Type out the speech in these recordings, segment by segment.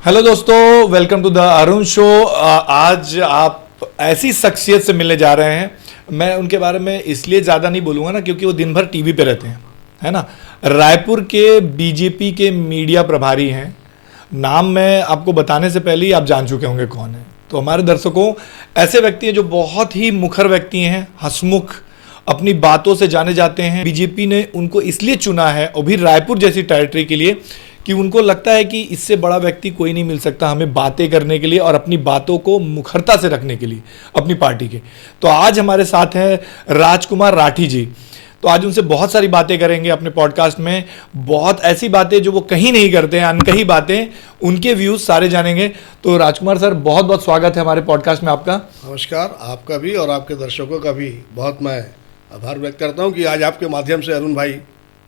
Hello दोस्तों, welcome to the Arun show. आज आप ऐसी शख्सियत से मिलने जा रहे हैं। मैं उनके बारे में इसलिए ज़्यादा नहीं बोलूँगा ना, क्योंकि वो दिन भर टीवी पे रहते हैं, है ना। रायपुर के बीजेपी के मीडिया प्रभारी हैं। नाम मैं आपको बताने से पहले ही आप जान चुके होंगे कौन है। तो हमारे दर्शकों, ऐसे व्यक्ति हैं जो बहुत ही मुखर व्यक्ति हैं, हंसमुख, अपनी बातों से जाने जाते हैं। बीजेपी ने उनको इसलिए चुना है, और भी रायपुर जैसी टेरिटरी के लिए, कि उनको लगता है कि इससे बड़ा व्यक्ति कोई नहीं मिल सकता हमें बातें करने के लिए और अपनी बातों को मुखरता से रखने के लिए अपनी पार्टी के। तो आज हमारे साथ हैं राजकुमार राठी जी। तो आज उनसे बहुत सारी बातें करेंगे अपने पॉडकास्ट में, बहुत ऐसी बातें जो वो कहीं नहीं करते हैं, अनकही बातें, उनके व्यूज़ सारे जानेंगे। तो राजकुमार सर, बहुत बहुत स्वागत है हमारे पॉडकास्ट में आपका। नमस्कार, आपका भी और आपके दर्शकों का भी बहुत मैं आभार व्यक्त करता हूं कि आज आपके माध्यम से अरुण भाई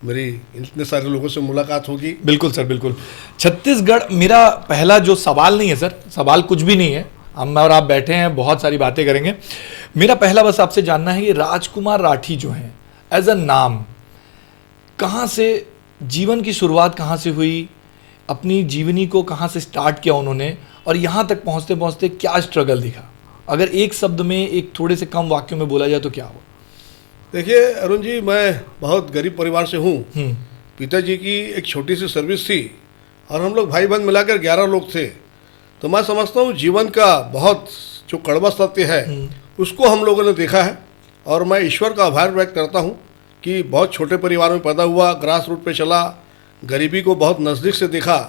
मेरी इतने सारे लोगों से मुलाकात होगी। बिल्कुल सर, बिल्कुल। छत्तीसगढ़, मेरा पहला जो सवाल नहीं है सर, सवाल कुछ भी नहीं है, हम और आप बैठे हैं, बहुत सारी बातें करेंगे। मेरा पहला बस आपसे जानना है कि राजकुमार राठी जो हैं एज अ नाम, कहाँ से, जीवन की शुरुआत कहाँ से हुई, अपनी जीवनी को कहाँ से स्टार्ट किया उन्होंने, और यहाँ तक पहुँचते पहुँचते क्या स्ट्रगल दिखा? अगर एक शब्द में, एक थोड़े से कम वाक्यों में बोला जाए तो क्या हो? देखिए अरुण जी, मैं बहुत गरीब परिवार से हूँ। पिताजी की एक छोटी सी सर्विस थी और हम लोग भाई बहन मिलाकर 11 लोग थे। तो मैं समझता हूँ जीवन का बहुत जो कड़वा सत्य है उसको हम लोगों ने देखा है, और मैं ईश्वर का आभार व्यक्त करता हूँ कि बहुत छोटे परिवार में पैदा हुआ, ग्रास रूट पे चला, गरीबी को बहुत नज़दीक से देखा।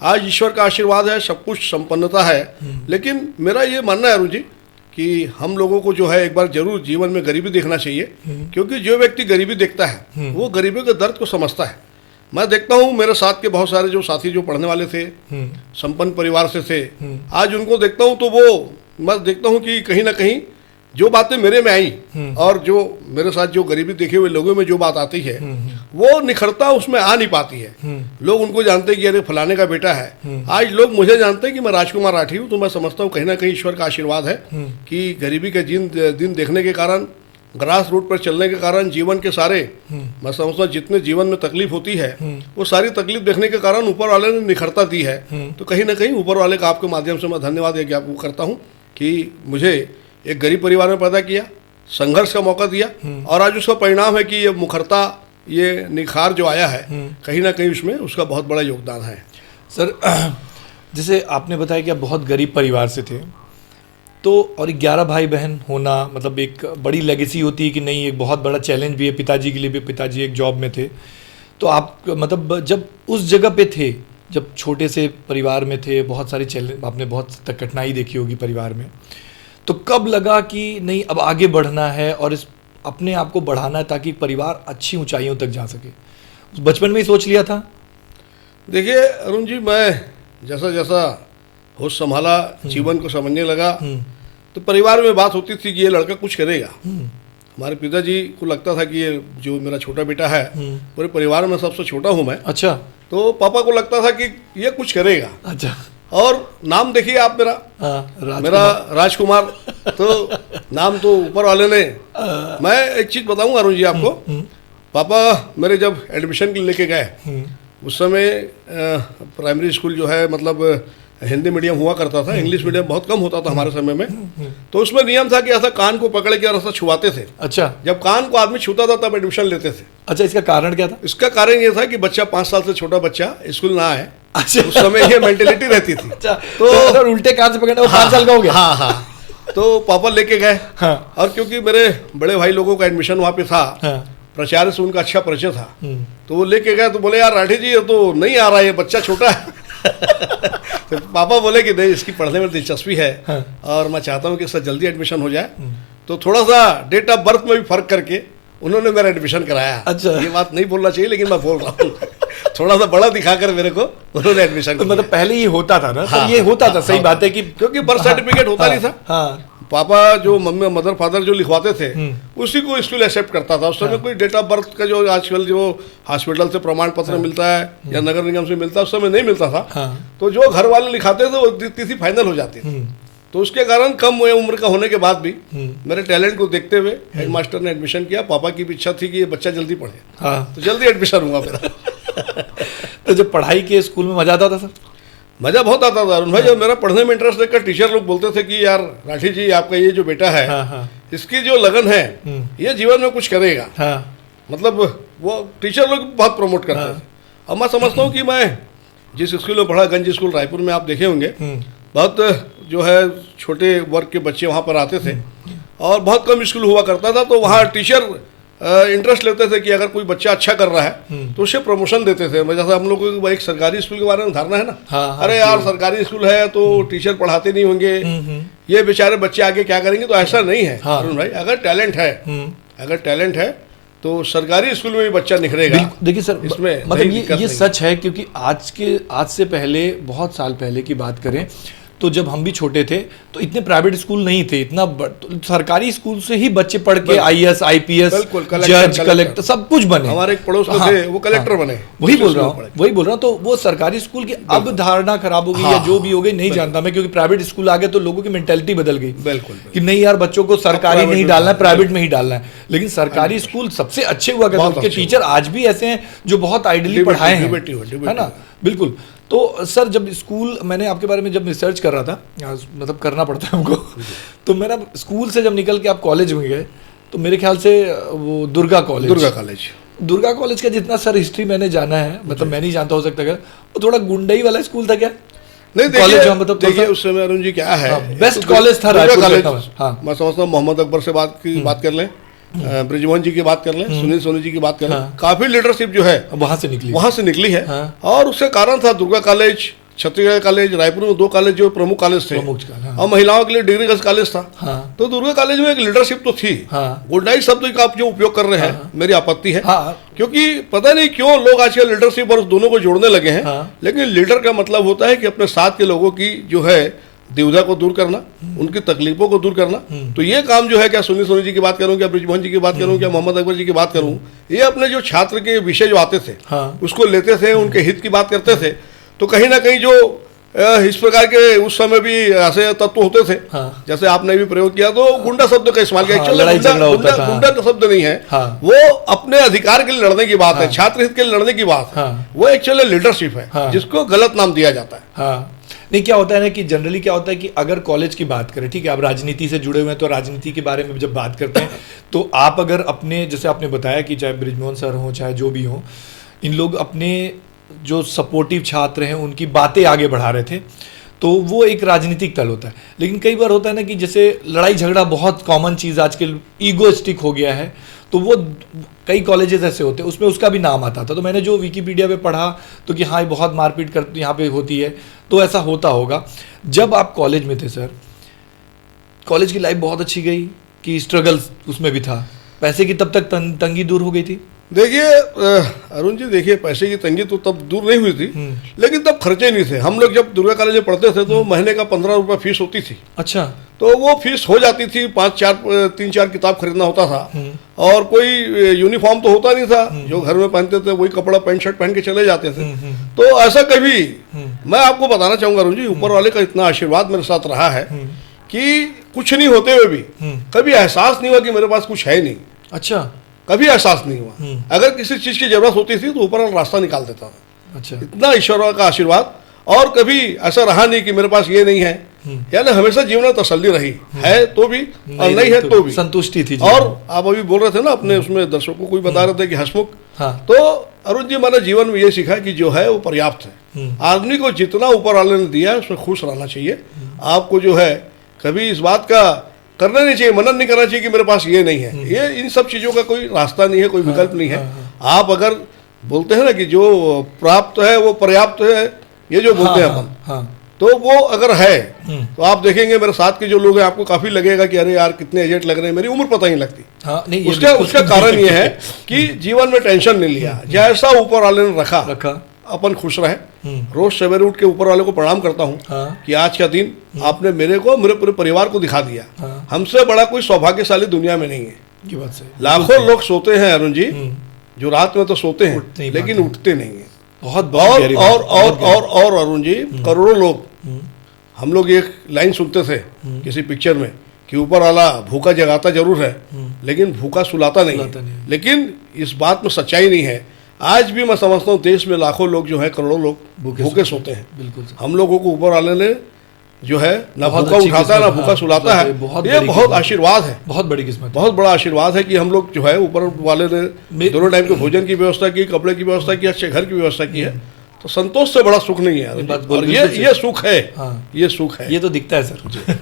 आज ईश्वर का आशीर्वाद है, सब कुछ संपन्नता है। लेकिन मेरा ये मानना है अरुण जी कि हम लोगों को जो है एक बार जरूर जीवन में गरीबी देखना चाहिए, क्योंकि जो व्यक्ति गरीबी देखता है वो गरीबी के दर्द को समझता है। मैं देखता हूँ मेरे साथ के बहुत सारे जो साथी जो पढ़ने वाले थे, संपन्न परिवार से थे, आज उनको देखता हूँ तो वो मैं देखता हूँ कि कहीं ना कहीं जो बातें मेरे में आई और जो मेरे साथ जो गरीबी देखे हुए लोगों में जो बात आती है वो निखरता उसमें आ नहीं पाती है। लोग उनको जानते हैं कि अरे फलाने का बेटा है। आज लोग मुझे जानते हैं कि मैं राजकुमार राठी हूँ। तो मैं समझता हूँ कहीं ना कहीं ईश्वर का आशीर्वाद है कि गरीबी के दिन देखने के कारण, ग्रास रूट पर चलने के कारण, जीवन के सारे, मैं समझता हूँ जितने जीवन में तकलीफ होती है वो सारी तकलीफ देखने के कारण ऊपर वाले ने निखरता दी है। तो कहीं ना कहीं ऊपर वाले का आपके माध्यम से मैं धन्यवाद ज्ञापन करता हूँ कि मुझे एक गरीब परिवार में पैदा किया, संघर्ष का मौका दिया, और आज उसका परिणाम है कि ये मुखरता, ये निखार जो आया है, कहीं ना कहीं उसमें उसका बहुत बड़ा योगदान है। सर, जैसे आपने बताया कि आप बहुत गरीब परिवार से थे, तो और 11 भाई बहन होना मतलब एक बड़ी लेगेसी होती है कि नहीं, एक बहुत बड़ा चैलेंज भी है पिताजी के लिए भी। पिताजी एक जॉब में थे, तो आप मतलब जब उस जगह पे थे, जब छोटे से परिवार में थे, बहुत सारी चैलेंज, आपने बहुत कठिनाई देखी होगी परिवार में, तो कब लगा कि नहीं अब आगे बढ़ना है और इस अपने आप को बढ़ाना है ताकि परिवार अच्छी ऊंचाइयों तक जा सके? बचपन में ही सोच लिया था? देखिए अरुण जी, मैं जैसा जैसा होश संभाला, जीवन को समझने लगा, तो परिवार में बात होती थी कि ये लड़का कुछ करेगा। हमारे पिताजी को लगता था कि ये जो मेरा छोटा बेटा है, पूरे परिवार में सबसे छोटा हूँ मैं। अच्छा। तो पापा को लगता था कि ये कुछ करेगा। अच्छा। और नाम देखिए आप मेरा राजकुमार, तो नाम तो ऊपर वाले ने। मैं एक चीज़ बताऊंगा अरुण जी आपको। पापा मेरे जब एडमिशन के लिए लेके गए, उस समय प्राइमरी स्कूल जो है मतलब हिंदी मीडियम हुआ करता था, इंग्लिश मीडियम बहुत कम होता था हमारे समय में। तो उसमें नियम था कि ऐसा कान को पकड़ के और ऐसा छुआते थे। अच्छा। जब कान को आदमी छूता था तब एडमिशन लेते थे। अच्छा, इसका कारण क्या था? इसका कारण ये था कि बच्चा 5 साल से छोटा बच्चा स्कूल ना आए। अच्छा। उस समय ये मेंटेलिटी रहती थी। अच्छा, तो उल्टे कान से पकड़ना, वो 5 साल का हो गया। हाँ हाँ। तो पापा लेके गए। हाँ। और क्योंकि मेरे बड़े भाई लोगों का एडमिशन वहाँ पे था, प्राचार्य से उनका अच्छा परिचय था, तो वो लेके गए। तो बोले यार राठी जी, ये तो नहीं आ रहा है, ये बच्चा छोटा है। तो पापा बोले कि नहीं, इसकी पढ़ने में दिलचस्पी है और मैं चाहता हूँ कि इसका जल्दी एडमिशन हो जाए। तो थोड़ा सा डेट ऑफ बर्थ में भी फर्क करके उन्होंने मेरा एडमिशन कराया। अच्छा। ये बात नहीं बोलना चाहिए लेकिन मैं बोल रहा हूँ। थोड़ा सा बड़ा दिखाकर मेरे को उन्होंने एडमिशन तो मतलब पहले ये होता था ना? हाँ, तो ये होता था, सही हाँ, बात है कि क्योंकि बर्थ सर्टिफिकेट होता नहीं था। हाँ। पापा जो मम्मी मदर फादर जो लिखवाते थे उसी को स्कूल एक्सेप्ट करता था। उस समय कोई डेट ऑफ बर्थ का जो आजकल जो हॉस्पिटल से प्रमाण पत्र मिलता है या नगर निगम से मिलता है, उस समय नहीं मिलता था। तो जो घर वाले लिखाते थे वो तिथि फाइनल हो जाती थी। तो उसके कारण कम उम्र का होने के बाद भी मेरे टैलेंट को देखते हुए हेडमास्टर ने एडमिशन किया। पापा की भी इच्छा थी कि ये बच्चा जल्दी पढ़े, तो जल्दी एडमिशन हुआ मेरा। तो जब पढ़ाई के स्कूल में मजा आता था सर? मजा बहुत आता था अरुण भाई। जब मेरा पढ़ने में इंटरेस्ट देखकर टीचर लोग बोलते थे कि यार राठी जी आपका ये जो बेटा है, हाँ। इसकी जो लगन है ये जीवन में कुछ करेगा। हाँ। मतलब वो टीचर लोग बहुत प्रमोट करते थे। अब मैं समझता हूँ कि मैं जिस स्कूल में पढ़ा, गंज स्कूल रायपुर में, आप देखे होंगे बहुत जो है छोटे वर्ग के बच्चे वहाँ पर आते थे और बहुत कम स्कूल हुआ करता था। तो वहाँ टीचर इंटरेस्ट लेते थे कि अगर कोई बच्चा अच्छा कर रहा है तो उसे प्रमोशन देते थे। जैसे हम लोग को एक सरकारी स्कूल के बारे में धारणा है ना, हाँ, अरे यार सरकारी स्कूल है तो टीचर पढ़ाते नहीं होंगे, ये बेचारे बच्चे आगे क्या करेंगे। तो ऐसा नहीं है अरुण भाई। अगर टैलेंट है तो सरकारी स्कूल में भी बच्चा निखरेगा। देखिए सर, इसमें मतलब ये सच है, क्योंकि आज से पहले, बहुत साल पहले की बात करें तो जब हम भी छोटे थे तो इतने प्राइवेट स्कूल नहीं थे, तो सरकारी स्कूल से ही बच्चे पढ़ के आईएएस, आईपीएस, जज, कलेक्टर सब कुछ बने। हमारे एक पड़ोस में थे, वो कलेक्टर बने। वही बोल रहा हूँ। तो वो सरकारी स्कूल की अब धारणा खराब हो गई या जो भी हो गई, नहीं जानता मैं, क्योंकि प्राइवेट स्कूल आ गए तो लोगों की मेंटेलिटी बदल गई। बिल्कुल कि नहीं यार, बच्चों को सरकारी नहीं डालना है, प्राइवेट में ही डालना है। लेकिन सरकारी स्कूल सबसे अच्छे हुआ करते, उनके टीचर आज भी ऐसे हैं जो बहुत आइडियली पढ़ाए हैं, है ना। बिल्कुल। तो सर, जब स्कूल, मैंने आपके बारे में जब रिसर्च कर रहा था, मतलब करना पड़ता है हमको, तो मेरा स्कूल से जब निकल के आप कॉलेज में गए तो मेरे ख्याल से वो दुर्गा कॉलेज का जितना सर हिस्ट्री मैंने जाना है, मतलब मैं नहीं जानता, हो सकता है वो थोड़ा गुंडई वाला स्कूल था क्या? नहीं, कॉलेज मतलब देखिए उस समय अरुण जी क्या है, बेस्ट कॉलेज था रायपुर कॉलेज। हाँ, मैं समझता हूँ मोहम्मद अकबर से बात कर लें, ब्रिजमोहन जी की बात कर लें, सुनील सोनी जी की बात कर लें, काफी लीडरशिप जो है वहां से निकली है। और उसका कारण था दुर्गा कॉलेज, छत्तीसगढ़ कॉलेज, रायपुर में 2 कॉलेज जो प्रमुख कॉलेज थे, और महिलाओं के लिए डिग्री का कॉलेज था। तो दुर्गा कॉलेज में एक लीडरशिप तो थी। गुंडाई शब्द का आप जो उपयोग कर रहे हैं, मेरी आपत्ति है, क्योंकि पता नहीं क्यों लोग आजकल लीडरशिप और दोनों को जोड़ने लगे हैं। लेकिन लीडर का मतलब होता है कि अपने साथ के लोगों की जो है दुविधा को दूर करना, उनकी तकलीफों को दूर करना। तो ये काम जो है, क्या सुनील सोनी जी की बात करूं, क्या ब्रिजमोहन जी की बात करूं, क्या मोहम्मद अकबर जी की बात करूं, ये अपने जो छात्र के विषय जो आते थे उसको लेते थे, उनके हित की बात करते थे। तो कहीं ना कहीं जो इस प्रकार के उस समय भी ऐसे तत्व होते थे, जैसे आपने भी प्रयोग किया, तो गुंडा शब्द का इस्तेमाल किया। गुंडा का शब्द नहीं है, वो अपने अधिकार के लिए लड़ने की बात है, छात्र हित के लिए लड़ने की बात है। वो एक्चुअली लीडरशिप है जिसको गलत नाम दिया जाता है। नहीं, क्या होता है ना कि जनरली क्या होता है कि अगर कॉलेज की बात करें, ठीक है, आप राजनीति से जुड़े हुए हैं, तो राजनीति के बारे में जब बात करते हैं तो आप अगर अपने, जैसे आपने बताया कि चाहे ब्रिजमोहन सर हो, चाहे जो भी हो, इन लोग अपने जो सपोर्टिव छात्र हैं उनकी बातें आगे बढ़ा रहे थे, तो वो एक राजनीतिक तल होता है। लेकिन कई बार होता है ना कि जैसे लड़ाई झगड़ा बहुत कॉमन चीज़ आजकल, ईगोइस्टिक हो गया है, तो वो कई कॉलेजेस ऐसे होते हैं, उसमें उसका भी नाम आता था। तो मैंने जो विकिपीडिया पे पढ़ा तो कि हाँ, ये बहुत मारपीट कर यहाँ पे होती है, तो ऐसा होता होगा। जब आप कॉलेज में थे सर, कॉलेज की लाइफ बहुत अच्छी गई कि स्ट्रगल उसमें भी था? पैसे की तब तक तंगी दूर हो गई थी? देखिए अरुण जी, देखिए पैसे की तंगी तो तब दूर नहीं हुई थी, लेकिन तब खर्चे नहीं थे। हम लोग जब दुर्गा कॉलेज में पढ़ते थे तो महीने का 15 रुपये फीस होती थी। अच्छा। तो वो फीस हो जाती थी, 3-4 किताब खरीदना होता था, और कोई यूनिफॉर्म तो होता नहीं था, जो घर में पहनते थे वही कपड़ा पैंट शर्ट पहन के चले जाते थे। तो ऐसा कभी, मैं आपको बताना चाहूंगा अरुण जी, ऊपर वाले का इतना आशीर्वाद मेरे साथ रहा है कि कुछ नहीं होते हुए भी कभी एहसास नहीं हुआ कि मेरे पास कुछ है नहीं। अच्छा। कभी एहसास नहीं हुआ। अगर किसी चीज की जरूरत होती थी तो ऊपर वाला रास्ता निकाल देता था। अच्छा। इतना ईश्वर का आशीर्वाद। और कभी ऐसा रहा नहीं कि मेरे पास ये नहीं है, यानी हमेशा जीवन में तसल्ली रही है तो भी और नहीं है तो भी संतुष्टि थी। और आप अभी बोल रहे थे ना अपने उसमें दर्शकों को भी बता रहे थे कि हंसमुख, तो अरुण जी, मैंने जीवन में ये सीखा कि जो है वो पर्याप्त है। आदमी को जितना ऊपर वाले ने दिया है उसमें खुश रहना चाहिए। आपको जो है कभी इस बात का करना नहीं चाहिए, मनन नहीं करना चाहिए कि मेरे पास ये नहीं है। ये इन सब चीजों का कोई रास्ता नहीं है, कोई विकल्प नहीं है। आप अगर बोलते हैं ना कि जो प्राप्त है वो पर्याप्त है, ये जो बोलते हैं अपन, तो वो अगर है तो आप देखेंगे मेरे साथ के जो लोग हैं, आपको काफी लगेगा कि अरे यार कितने एजेड लग रहे हैं, मेरी उम्र पता ही नहीं लगती। उसका कारण ये है कि जीवन में टेंशन नहीं लिया, जैसा ऊपर वाले ने रखा अपन खुश रहे। रोज सवेरे उठ के ऊपर वाले को प्रणाम करता हूँ कि आज का दिन आपने मेरे को, मेरे पूरे परिवार को दिखा दिया। हमसे बड़ा कोई सौभाग्यशाली दुनिया में नहीं है। लाखों लोग सोते हैं अरुण जी, जो रात में तो सोते हैं लेकिन उठते नहीं है। और अरुण जी, करोड़ों लोग, हम लोग एक लाइन सुनते थे किसी पिक्चर में कि ऊपर वाला भूखा जगाता जरूर है लेकिन भूखा सुलाता नहीं। लेकिन इस बात में सच्चाई नहीं है। आज भी मैं समझता हूँ देश में लाखों लोग जो है, करोड़ों लोग भूखे सोते हैं। बिल्कुल सर। हम लोगों को ऊपर वाले ने जो है ना बहुत भूखा अच्छी उठाता है ना किस्मत, भूखा हाँ, सुलाता है। बहुत ये बड़ी बहुत किस्मत। आशीर्वाद है, बहुत बड़ी किस्मत है। बहुत बड़ा आशीर्वाद है कि हम लोग जो है ऊपर वाले ने दोनों टाइम के भोजन की व्यवस्था की, कपड़े की व्यवस्था की, अच्छे घर की व्यवस्था की है। तो संतोष से बड़ा सुख नहीं है ये बात और बिल्कुल ये सही। ये सुख है, हाँ। ये सुख है। ये तो दिखता है सर।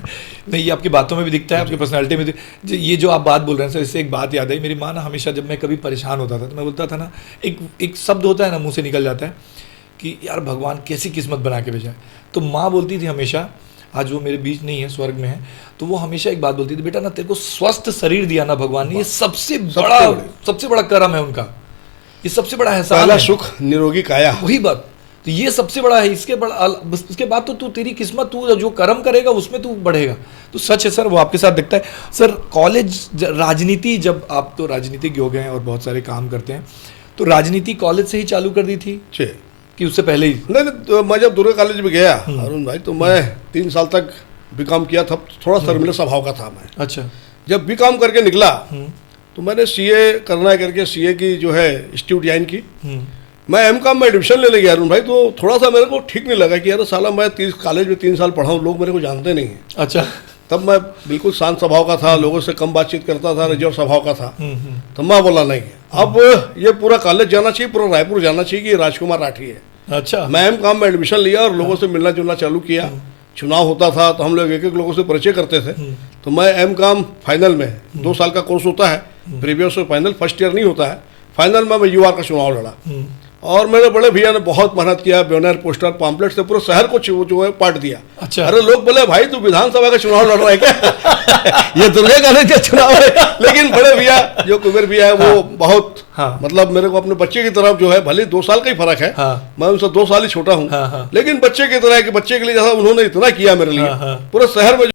नहीं, ये आपकी बातों में भी दिखता है, आपकी पर्सनालिटी में ये जो आप बात बोल रहे हैं सर, इससे एक बात याद आई। मेरी माँ ना हमेशा जब मैं कभी परेशान होता था तो मैं बोलता था ना, एक शब्द होता है ना मुंह से निकल जाता है कि यार भगवान कैसी किस्मत बना के भेजा है। तो माँ बोलती थी हमेशा, आज वो मेरे बीच नहीं है, स्वर्ग में है, तो वो हमेशा एक बात बोलती थी, बेटा ना तेरे को स्वस्थ शरीर दिया ना भगवान ने, ये सबसे बड़ा करम है उनका, ये सबसे बड़ा एहसान पहला है। सुख निरोगी काया। वही बात, तो ये सबसे बड़ा है। इसके बाद तो तू तेरी किस्मत, तू जो कर्म करेगा उसमें तू बढ़ेगा। तो सच है सर, वो आपके साथ दिखता है। सर कॉलेज राजनीति, जब आप तो राजनीतिज्ञ हो गए हैं और बहुत सारे काम करते हैं, तो राजनीति कॉलेज से ही चालू कर दी थी कि उससे पहले ही? नहीं, तो मैं जब दुर्गा कॉलेज में गया अरुण भाई, तो मैं 3 साल तक बीकॉम किया था। थोड़ा शर्मिला स्वभाव का था मैं। अच्छा। जब बीकॉम करके निकला तो मैंने सीए करना है करके सीए की जो है इंस्टीट्यूट ज्वाइन की। मैं एमकॉम में एडमिशन लेने गया अरुण भाई, तो थोड़ा सा मेरे को ठीक नहीं लगा कि यार साला मैं कॉलेज में 3 साल पढ़ा हूँ, लोग मेरे को जानते नहीं हैं। अच्छा। तब मैं बिल्कुल शांत स्वभाव का था, लोगों से कम बातचीत करता था, रिजर्व स्वभाव का था। तो मैं बोला नहीं, अब ये पूरा कॉलेज जाना चाहिए, पूरा रायपुर जाना चाहिए कि राजकुमार राठी है। अच्छा। मैं एमकॉम में एडमिशन लिया और लोगों से मिलना जुलना चालू किया। चुनाव होता था तो हम लोग एक एक लोगों से परिचय करते थे। तो मैं एमकॉम फाइनल में 2 साल का कोर्स होता है, प्रीवियस और फाइनल, फर्स्ट ईयर नहीं होता है। फाइनल में मैं यूआर का चुनाव लड़ा और मेरे बड़े भैया ने बहुत मेहनत किया, बैनर पोस्टर पैम्पलेट से पूरे शहर को जो है पाट दिया। अच्छा। अरे लोग बोले भाई तू विधानसभा का चुनाव लड़ रहा है क्या? ये दुर्गा कॉलेज का चुनाव है। लेकिन बड़े भैया जो कुबेर भैया है वो बहुत मतलब मेरे को अपने बच्चे की तरफ जो है, भले 2 साल का ही फर्क है, मैं उनसे 2 साल ही छोटा हूँ, लेकिन बच्चे की तरह कि बच्चे के लिए जैसा उन्होंने इतना किया मेरे लिए, पूरे शहर में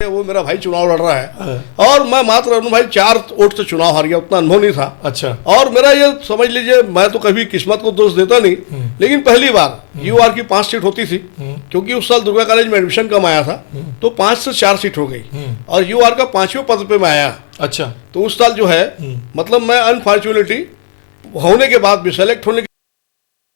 वो मेरा भाई चुनाव लड़ रहा है और मैं मात्र अरुण भाई 4 वोट से चुनाव हार गया, उतना अनुभव नहीं था। अच्छा। और मेरा ये समझ लीजिए, मैं तो कभी किस्मत को दोष देता नहीं, लेकिन पहली बार यूआर की 5 सीट होती थी, क्योंकि उस साल दुर्गा कॉलेज में एडमिशन कम आया था, तो 5 से 4 सीट हो गई और यूआर का 5वें पद पे मैं आया। अच्छा। तो उस साल जो है मतलब मैं अनफॉर्चुनेटली होने के बाद भी, सेलेक्ट होने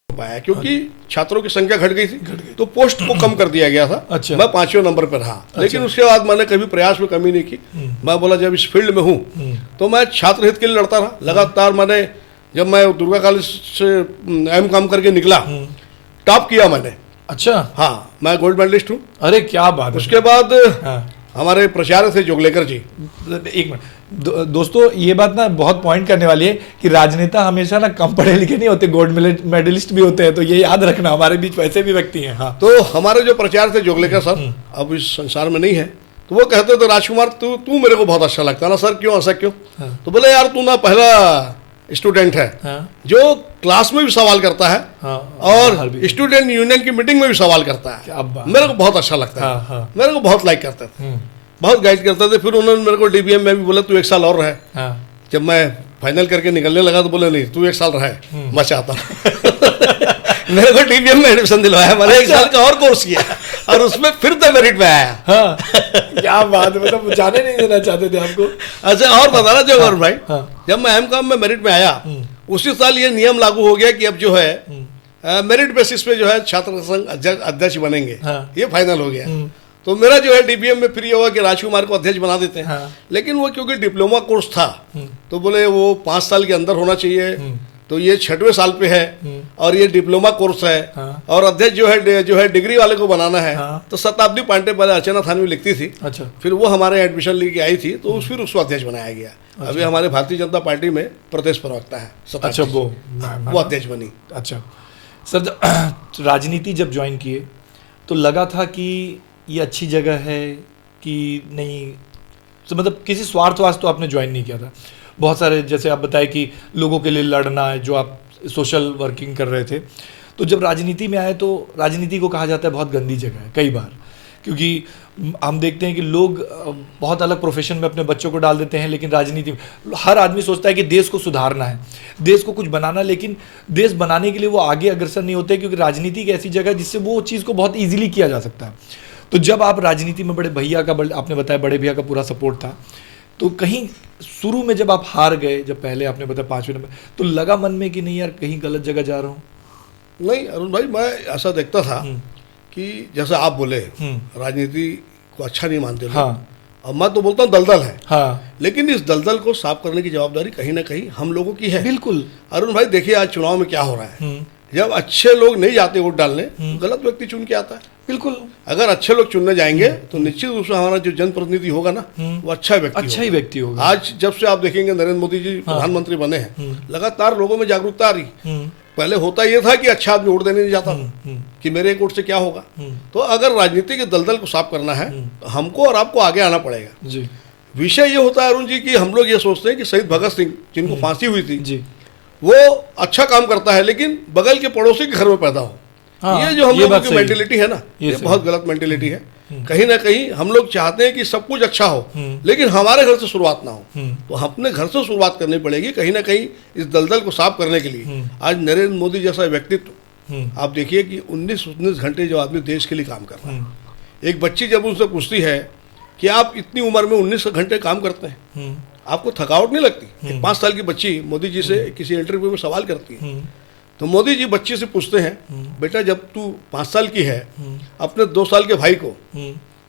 पाया, क्योंकि छात्रों की संख्या घट गई थी, तो पोस्ट को कम कर दिया गया था। अच्छा। मैं 5वें नंबर पर रहा। लेकिन उसके बाद मैंने कभी प्रयास में कमी नहीं की। मैं बोला जब इस फील्ड में हूँ तो मैं छात्र हित के लिए लड़ता रहा लगातार। मैंने जब मैं दुर्गा कॉलेज से एमकॉम करके निकला, टॉप किया मैंने। अच्छा। हाँ, मैं गोल्ड मेडलिस्ट हूँ। अरे क्या बात है। उसके बाद हमारे प्रचार्य थे जोगलेकर जी। एक मिनट दोस्तों, ये बात ना बहुत पॉइंट करने वाली है कि राजनेता हमेशा ना कम पढ़े लिखे नहीं होते, गोल्ड मेडलिस्ट भी होते हैं। तो ये याद रखना, हमारे बीच वैसे भी व्यक्ति हैं। हाँ। तो हमारे जो प्रचार्य थे जोगलेकर सर, अब इस संसार में नहीं है, तो वो कहते थे राजकुमार तू मेरे को बहुत अच्छा लगता ना। सर क्यों, ऐसा क्यों? तो बोले यार तू ना पहला स्टूडेंट है जो क्लास में भी सवाल करता है और स्टूडेंट यूनियन की मीटिंग में भी सवाल करता है। मेरे को बहुत अच्छा लगता है, मेरे को बहुत लाइक करते थे, बहुत गाइड करते थे। फिर उन्होंने मेरे को डीबीएम में भी बोला तू 1 साल और रहे। जब मैं फाइनल करके निकलने लगा तो बोले नहीं तू 1 साल रहे, मैं चाहता मेरे को डीबीएम में एडमिशन दिलवाया, मैंने 1 साल का और कोर्स किया और उसमें फिर तो मेरिट में आया। हाँ। क्या बात है, मतलब जाने नहीं देना चाहते थे आपको। अच्छा, और बताना जोगर भाई, जब मैं एमकॉम में मेरिट में आया उसी साल ये नियम लागू हो गया कि अब जो है मेरिट बेसिस पे जो है छात्र संघ अध्यक्ष बनेंगे। ये फाइनल हो गया। तो मेरा जो है डीबीएम में फिर ये हुआ कि राजकुमार को अध्यक्ष बना देते हैं। लेकिन वो क्योंकि डिप्लोमा कोर्स था तो बोले वो 5 साल के अंदर होना चाहिए, तो ये 6वें साल पे है और ये डिप्लोमा कोर्स है और अध्यक्ष जो है डिग्री वाले को बनाना है। तो शताब्दी पांडे पहले अर्चना थानवी लिखती थी। अच्छा। फिर वो हमारे एडमिशन लेके आई थी, तो फिर उसको अध्यक्ष बनाया गया। अभी हमारे भारतीय जनता पार्टी में प्रदेश प्रवक्ता है। अच्छा, वो अध्यक्ष बनी। अच्छा सर, राजनीति जब ज्वाइन किए तो लगा था कि ये अच्छी जगह है कि नहीं? तो मतलब किसी स्वार्थ तो आपने ज्वाइन नहीं किया था। बहुत सारे, जैसे आप बताए कि लोगों के लिए लड़ना है, जो आप सोशल वर्किंग कर रहे थे, तो जब राजनीति में आए तो राजनीति को कहा जाता है बहुत गंदी जगह है कई बार, क्योंकि हम देखते हैं कि लोग बहुत अलग प्रोफेशन में अपने बच्चों को डाल देते हैं, लेकिन राजनीति में हर आदमी सोचता है कि देश को सुधारना है, देश को कुछ बनाना, लेकिन देश बनाने के लिए वो आगे अग्रसर नहीं होते, क्योंकि राजनीति एक ऐसी जगह है जिससे वो चीज़ को बहुत ईजिली किया जा सकता है। तो जब आप राजनीति में बड़े भैया का, आपने बताया बड़े भैया का पूरा सपोर्ट था, तो तो कहीं शुरू में जब आप हार गए, जब पहले आपने बताया 5वें नंबर, तो लगा मन में कि नहीं यार कहीं गलत जगह जा रहा हूँ? नहीं अरुण भाई, मैं ऐसा देखता था कि जैसे आप बोले राजनीति को अच्छा नहीं मानते लोग, हाँ और मैं तो बोलता हूँ दलदल है, हाँ लेकिन इस दलदल को साफ करने की जवाबदारी कहीं ना कहीं हम लोगों की है। बिल्कुल। अरुण भाई देखिए आज चुनाव में क्या हो रहा है, जब अच्छे लोग नहीं जाते वोट डालने तो गलत व्यक्ति चुन के आता है। बिल्कुल, अगर अच्छे लोग चुनने जाएंगे तो निश्चित रूप से हमारा जो जनप्रतिनिधि होगा ना वो अच्छा व्यक्ति अच्छा ही व्यक्ति होगा। आज जब से आप देखेंगे नरेंद्र मोदी जी प्रधानमंत्री बने हैं, लगातार लोगों में जागरूकता आ रही। पहले होता यह था कि अच्छा आदमी वोट देने नहीं जाता कि मेरे एक वोट से क्या होगा। तो अगर राजनीति के दलदल को साफ करना है तो हमको और आपको आगे आना पड़ेगा जी। विषय ये होता है अरुण जी कि हम लोग ये सोचते हैं कि शहीद भगत सिंह जिनको फांसी हुई थी जी, वो अच्छा काम करता है लेकिन बगल के पड़ोसी के घर में पैदा हो। हाँ, ये जो हम ये लोगों बात की सही है। मेंटेलिटी है ना, ये ये सही बहुत गलत मेंटेलिटी है। कहीं ना कहीं हम लोग चाहते हैं कि सब कुछ अच्छा हो लेकिन हमारे घर से शुरुआत ना हो, तो अपने घर से शुरुआत करनी पड़ेगी कहीं ना कहीं इस दलदल को साफ करने के लिए। आज नरेंद्र मोदी जैसा व्यक्तित्व आप देखिए कि 19-19 घंटे जो आदमी देश के लिए काम कर रहा है। एक बच्ची जब उनसे पूछती है कि आप इतनी उम्र में 19 घंटे काम करते हैं, आपको थकावट नहीं लगती? एक 5 साल की बच्ची मोदी जी से किसी इंटरव्यू में सवाल करती है, तो मोदी जी बच्ची से पूछते हैं, बेटा जब तू 5 साल की है अपने 2 साल के भाई को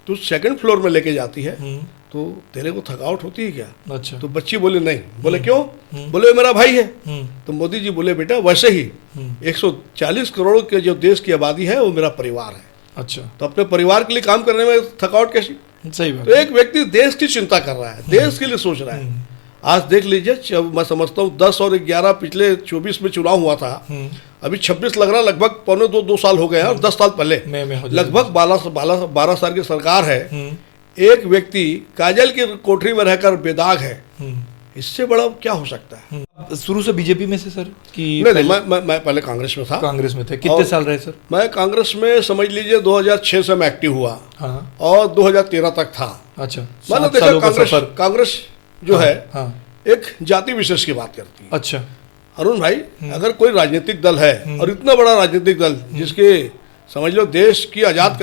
तू सेकंड फ्लोर में लेके जाती है तो तेरे को थकावट होती है क्या? अच्छा। तो बच्ची बोले नहीं। बोले क्यों? बोले मेरा भाई है। तो मोदी जी बोले बेटा वैसे ही 140 करोड़ के जो देश की आबादी है वो मेरा परिवार है। अच्छा, तो अपने परिवार के लिए काम करने में थकावट कैसी? सही बात। तो एक व्यक्ति देश की चिंता कर रहा है, देश के लिए सोच रहा है। आज देख लीजिए, मैं समझता हूँ 10 और 11 पिछले 24 में चुनाव हुआ था, अभी 26 लग रहा, लगभग 2 साल हो गए हैं और 10 साल पहले लगभग 12 साल की सरकार है। एक व्यक्ति काजल की कोठरी में रहकर बेदाग है, इससे बड़ा क्या हो सकता है? शुरू से बीजेपी में से सर कि नहीं, मैं पहले कांग्रेस में था। कांग्रेस में थे कितने साल रहे सर? मैं कांग्रेस में समझ लीजिए 2006 से मैं एक्टिव हुआ, हाँ। और 2013 तक था। अच्छा, मैंने 7 देखा सालों का सफर। कांग्रेस जो है हाँ। एक जाति विशेष की बात करती है। अच्छा, अरुण भाई अगर कोई राजनीतिक दल है और इतना बड़ा राजनीतिक दल जिसके समझ लो देश की आजाद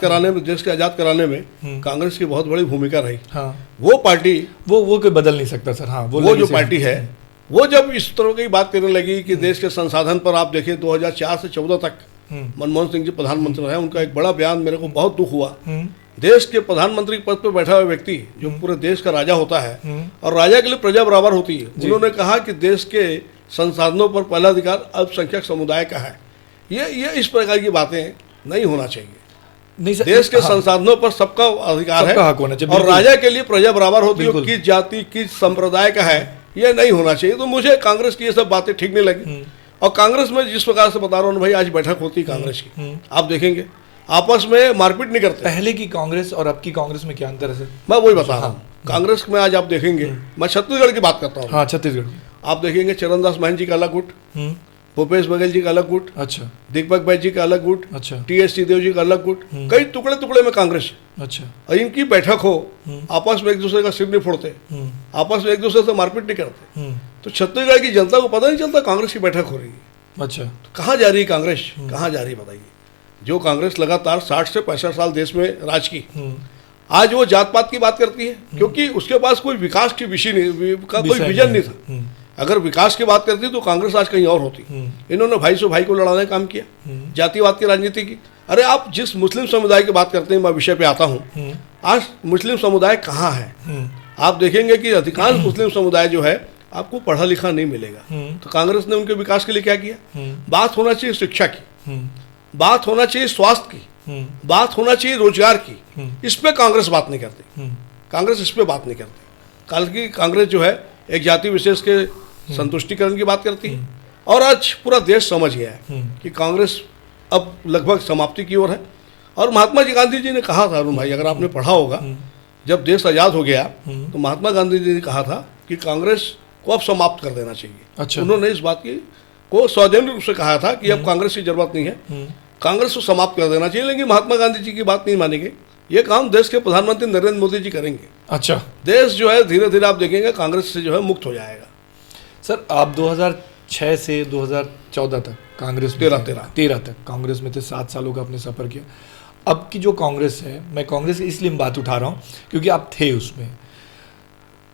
कराने में, देश के आजाद कराने में कांग्रेस की बहुत बड़ी भूमिका रही। हाँ। वो पार्टी वो कोई बदल नहीं सकता सर। हाँ, वो जो पार्टी है वो जब इस तरह की बात करने लगी कि देश के संसाधन पर, आप देखिए 2004 से 14 तक मनमोहन सिंह जी प्रधानमंत्री रहे, उनका एक बड़ा बयान मेरे को बहुत दुख हुआ। देश के प्रधानमंत्री पद पर बैठा हुआ व्यक्ति जो पूरे देश का राजा होता है और राजा के लिए प्रजा बराबर होती है, उन्होंने कहा कि देश के संसाधनों पर पहला अधिकार अल्पसंख्यक समुदाय का है। ये इस प्रकार की बातें नहीं होना चाहिए। नहीं सर, देश के संसाधनों पर सबका अधिकार है और राजा के लिए प्रजा बराबर होती है, किस जाति किस संप्रदाय का है ये नहीं होना चाहिए। तो मुझे कांग्रेस की ये सब बातें ठीक नहीं लगी। और कांग्रेस में जिस प्रकार से बता रहा हूँ भाई, आज बैठक होती है कांग्रेस की, आप देखेंगे आपस में मारपीट नहीं करते। पहले की कांग्रेस और अब की कांग्रेस में क्या अंतर है सर? मैं वही बता रहा हूँ। कांग्रेस में आज आप देखेंगे, मैं छत्तीसगढ़ की बात करता हूँ। हाँ, छत्तीसगढ़। आप देखेंगे चरणदास महंत जी का अलग गुट, भूपेश बघेल जी का अलग गुट, अच्छा, दीपक बैज जी का अलग गुट, अच्छा, टीएस सिंहदेव जी का अलग गुट, कई टुकड़े टुकड़े में कांग्रेस। अच्छा, और इनकी बैठक हो, आपस में एक दूसरे का सिर नहीं फोड़ते, आपस में एक दूसरे से मारपीट नहीं करते। तो छत्तीसगढ़ की जनता को पता नहीं चलता कांग्रेस की बैठक हो रही है। अच्छा, तो कहाँ जा रही है कांग्रेस? कहाँ जा रही है बताइए? जो कांग्रेस लगातार 60 से 65 साल देश में राज की, आज वो जात पात की बात करती है क्योंकि उसके पास कोई विकास की विषय नहीं, कोई विजन नहीं था। अगर विकास की बात करती तो कांग्रेस आज कहीं और होती। इन्होंने भाई से भाई को लड़ाने का काम किया, जातिवाद की राजनीति की। अरे आप जिस मुस्लिम समुदाय की बात करते हैं, मैं विषय पे आता हूँ, आज मुस्लिम समुदाय कहाँ है? आप देखेंगे कि अधिकांश मुस्लिम समुदाय जो है आपको पढ़ा लिखा नहीं मिलेगा। तो कांग्रेस ने उनके विकास के लिए क्या किया? बात होना चाहिए शिक्षा की, बात होना चाहिए स्वास्थ्य की, बात होना चाहिए रोजगार की। इस पे कांग्रेस बात नहीं करती। कांग्रेस इस पे बात नहीं करती। कांग्रेस जो है एक जाति विशेष के संतुष्टिकरण की बात करती है। और आज पूरा देश समझ गया है कि कांग्रेस अब लगभग समाप्ति की ओर है। और महात्मा जी गांधी जी ने कहा था, अरुण भाई अगर आपने पढ़ा होगा, जब देश आजाद हो गया तो महात्मा गांधी जी ने कहा था कि कांग्रेस को अब समाप्त कर देना चाहिए। अच्छा। उन्होंने इस बात की को सौजन्य रूप से कहा था कि अब कांग्रेस की जरूरत नहीं है, कांग्रेस को समाप्त कर देना चाहिए। लेकिन महात्मा गांधी जी की बात नहीं मानेंगे, ये काम देश के प्रधानमंत्री नरेंद्र मोदी जी करेंगे। अच्छा, देश जो है धीरे धीरे आप देखेंगे कांग्रेस से जो है मुक्त हो जाएगा। सर आप 2006 से 2014 तक कांग्रेस में 13 तक कांग्रेस में थे, 7 सालों का आपने सफर किया। अब की जो कांग्रेस है, मैं कांग्रेस की इसलिए बात उठा रहा हूँ क्योंकि आप थे उसमें,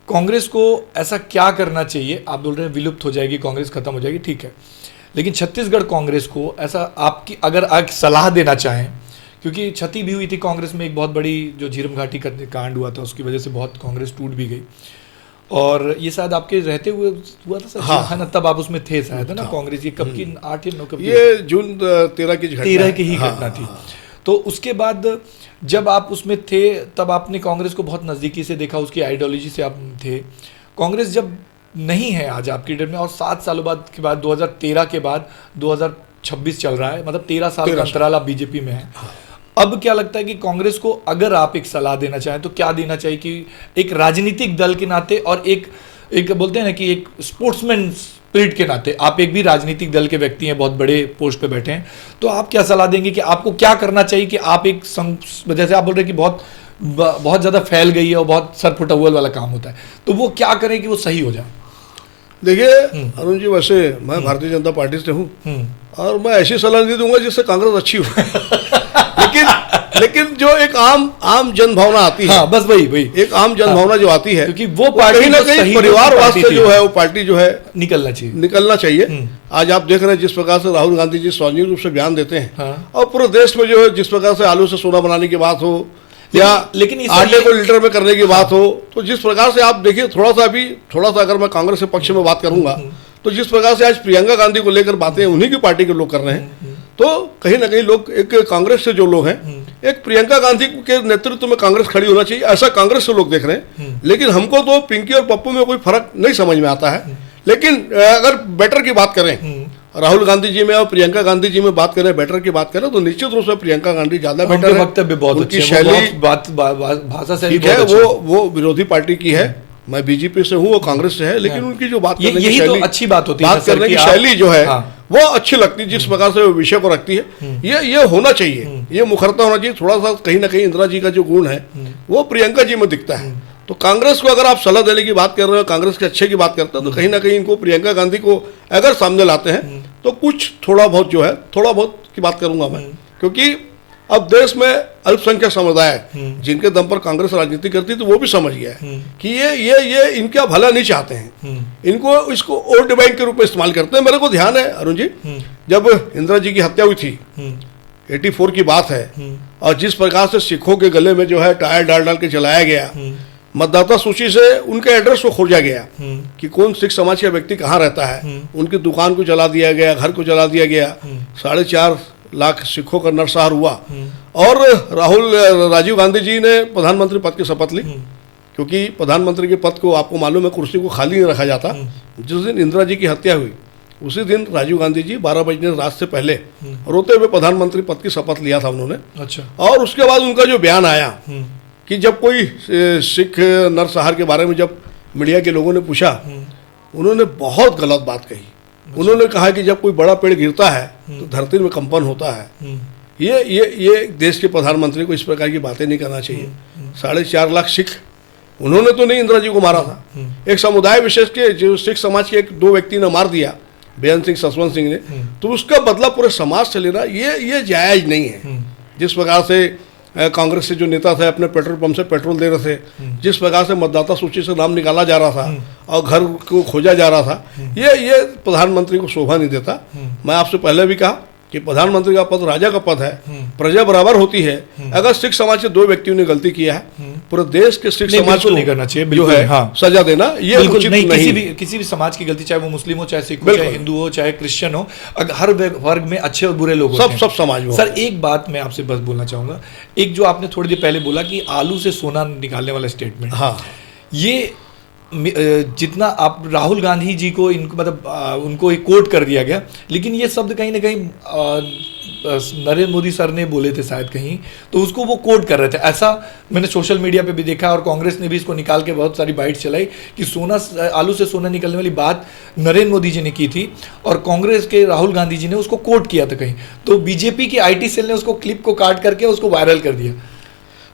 कांग्रेस को ऐसा क्या करना चाहिए? आप बोल रहे हैं विलुप्त हो जाएगी कांग्रेस, खत्म हो जाएगी, ठीक है, लेकिन छत्तीसगढ़ कांग्रेस को ऐसा आपकी अगर आप सलाह देना चाहें, क्योंकि क्षति भी हुई थी कांग्रेस में, एक बहुत बड़ी जो झीरम घाटी का कांड हुआ था उसकी वजह से बहुत कांग्रेस टूट भी गई, और ये शायद आपके रहते हुए हुआ था सर? हाँ, है ना, तब आप उसमें थे शायद, है ना कांग्रेस? ये कब की, 8 या 9 कब की? ये जून 13 की घटना 13 की ही हाँ, घटना थी। हाँ। तो उसके बाद जब आप उसमें थे तब आपने कांग्रेस को बहुत नज़दीकी से देखा, उसकी आइडियोलॉजी से आप थे। कांग्रेस जब नहीं है आज आपकी डेट में, और 7 सालों के बाद 2013 के बाद 2026 चल रहा है, मतलब 13 साल का अंतराल आप बीजेपी में है। अब क्या लगता है कि कांग्रेस को अगर आप एक सलाह देना चाहें तो क्या देना चाहिए कि एक राजनीतिक दल के नाते और एक बोलते हैं ना कि एक स्पोर्ट्समैन स्पिरिट के नाते, आप एक भी राजनीतिक दल के व्यक्ति हैं, बहुत बड़े पोस्ट पे बैठे हैं, तो आप क्या सलाह देंगे कि आपको क्या करना चाहिए कि आप एक जैसे आप बोल रहे हैं कि बहुत ज़्यादा फैल गई है और बहुत सर फुटअव्वल वाला काम होता है, तो वो क्या करें कि वो सही हो जाए? देखिए अरुण जी, वैसे मैं भारतीय जनता पार्टी से हूँ और मैं ऐसी सलाह नहीं दूंगा जिससे कांग्रेस अच्छी हो लेकिन जो एक आम जनभावना आती है, हाँ, बस वही एक आम जनभावना जो आती है, क्योंकि वो पार्टी कहीं ना कहीं परिवार वास्ते जो है वो पार्टी जो है निकलना चाहिए। आज आप देख रहे हैं जिस प्रकार से राहुल गांधी जी सार्वजनिक रूप से बयान देते हैं, हाँ। और पूरे देश में जो है जिस प्रकार से आलू से सोना बनाने की बात हो या लेकिन आटे को लीटर में करने की बात हो, तो जिस प्रकार से आप देखिए, थोड़ा सा अगर मैं कांग्रेस के पक्ष में बात करूंगा तो जिस प्रकार से आज प्रियंका गांधी को लेकर बातें उन्हीं की पार्टी के लोग कर रहे हैं, तो कहीं ना कहीं लोग, एक कांग्रेस से जो लोग हैं, एक प्रियंका गांधी के नेतृत्व में कांग्रेस खड़ी होना चाहिए, ऐसा कांग्रेस से लोग देख रहे हैं। लेकिन हमको तो पिंकी और पप्पू में कोई फर्क नहीं समझ में आता है। लेकिन अगर बेटर की बात करें, राहुल गांधी जी में और प्रियंका गांधी जी में बात करें, बेटर की बात करें, तो निश्चित रूप से प्रियंका गांधी ज्यादा बेटर है। वक्तव्य बहुत उनकी शैली, भाषा शैली ठीक है, वो विरोधी पार्टी की है, मैं बीजेपी से हूँ, वो कांग्रेस से है, लेकिन उनकी जो बात करने की शैली, तो अच्छी बात होती है, बात करने की शैली जो है वो अच्छी लगती है, जिस हम्म। प्रकार से वो विषय को रखती है, ये होना चाहिए, ये मुखरता होना चाहिए। थोड़ा सा कहीं ना कहीं इंदिरा जी का जो गुण है वो प्रियंका जी में दिखता है। तो कांग्रेस को अगर आप सलाह देने की बात कर रहे हो, कांग्रेस के अच्छे की बात करते हैं, तो कहीं ना कहीं इनको प्रियंका गांधी को अगर सामने लाते हैं तो कुछ थोड़ा बहुत जो है, थोड़ा बहुत की बात करूंगा मैं, क्योंकि अब देश में अल्पसंख्यक समुदाय जिनके दम पर कांग्रेस राजनीति करती है, तो वो भी समझ गया है कि ये इनका भला नहीं चाहते हैं, इसको वोट बैंक के रूप में इस्तेमाल करते हैं। मेरे को ध्यान है अरुण जी, जब इंदिरा जी की हत्या हुई थी, 84 की बात है, और जिस प्रकार से सिखों के गले में जो है टायर डाल के जलाया गया, मतदाता सूची से उनके एड्रेस को खोजा गया कि कौन सिख समाज का व्यक्ति कहाँ रहता है, उनकी दुकान को जला दिया गया, घर को जला दिया गया, 4.5 लाख सिखों का नरसंहार हुआ, और राजीव गांधी जी ने प्रधानमंत्री पद की शपथ ली, क्योंकि प्रधानमंत्री के पद को, आपको मालूम है, कुर्सी को खाली नहीं रखा जाता। जिस दिन इंदिरा जी की हत्या हुई उसी दिन राजीव गांधी जी 12 बजने रात से पहले रोते हुए प्रधानमंत्री पद की शपथ लिया था उन्होंने। अच्छा। और उसके बाद उनका जो बयान आया कि जब कोई सिख नरसंहार के बारे में जब मीडिया के लोगों ने पूछा, उन्होंने बहुत गलत बात कही। उन्होंने कहा कि जब कोई बड़ा पेड़ गिरता है तो धरती में कंपन होता है। ये देश के प्रधानमंत्री को इस प्रकार की बातें नहीं करना चाहिए। 4.5 लाख सिख, उन्होंने तो नहीं इंदिरा जी को मारा था, एक समुदाय विशेष के जो सिख समाज के 2 व्यक्ति ने मार दिया, बेअंत सिंह, ससवंत सिंह ने, तो उसका बदला पूरे समाज से लेना ये जायज नहीं है। जिस प्रकार से कांग्रेस से जो नेता थे अपने पेट्रोल पंप से पेट्रोल दे रहे थे, जिस प्रकार से मतदाता सूची से नाम निकाला जा रहा था और घर को खोजा जा रहा था, ये प्रधानमंत्री को शोभा नहीं देता। मैं आपसे पहले भी कहा कि प्रधानमंत्री का पद राजा का पद है, प्रजा बराबर होती है। अगर सिख समाज के 2 व्यक्तियों ने गलती किया है, पूरे देश के सिख समाज को नहीं करना चाहिए, जो है हाँ, सजा देना ये उचित नहीं। किसी भी समाज की गलती, चाहे वो मुस्लिम हो, चाहे सिख हो, चाहे हिंदू हो, चाहे क्रिश्चियन हो, हर वर्ग में अच्छे और बुरे लोग होते हैं, सब समाज में। सर एक बात मैं आपसे बस बोलना चाहूंगा, एक जो आपने थोड़ी देर पहले बोला कि आलू से सोना निकालने वाला स्टेटमेंट, हाँ, ये जितना आप राहुल गांधी जी को इनको मतलब उनको एक कोट कर दिया गया, लेकिन ये शब्द कहीं ना कहीं नरेंद्र मोदी सर ने बोले थे शायद कहीं, तो उसको वो कोट कर रहे थे। ऐसा मैंने सोशल मीडिया पे भी देखा, और कांग्रेस ने भी इसको निकाल के बहुत सारी बाइट चलाई कि आलू से सोना निकलने वाली बात नरेंद्र मोदी जी ने की थी, और कांग्रेस के राहुल गांधी जी ने उसको कोट किया था कहीं, तो बीजेपी की IT सेल ने उसको क्लिप को काट करके उसको वायरल कर दिया।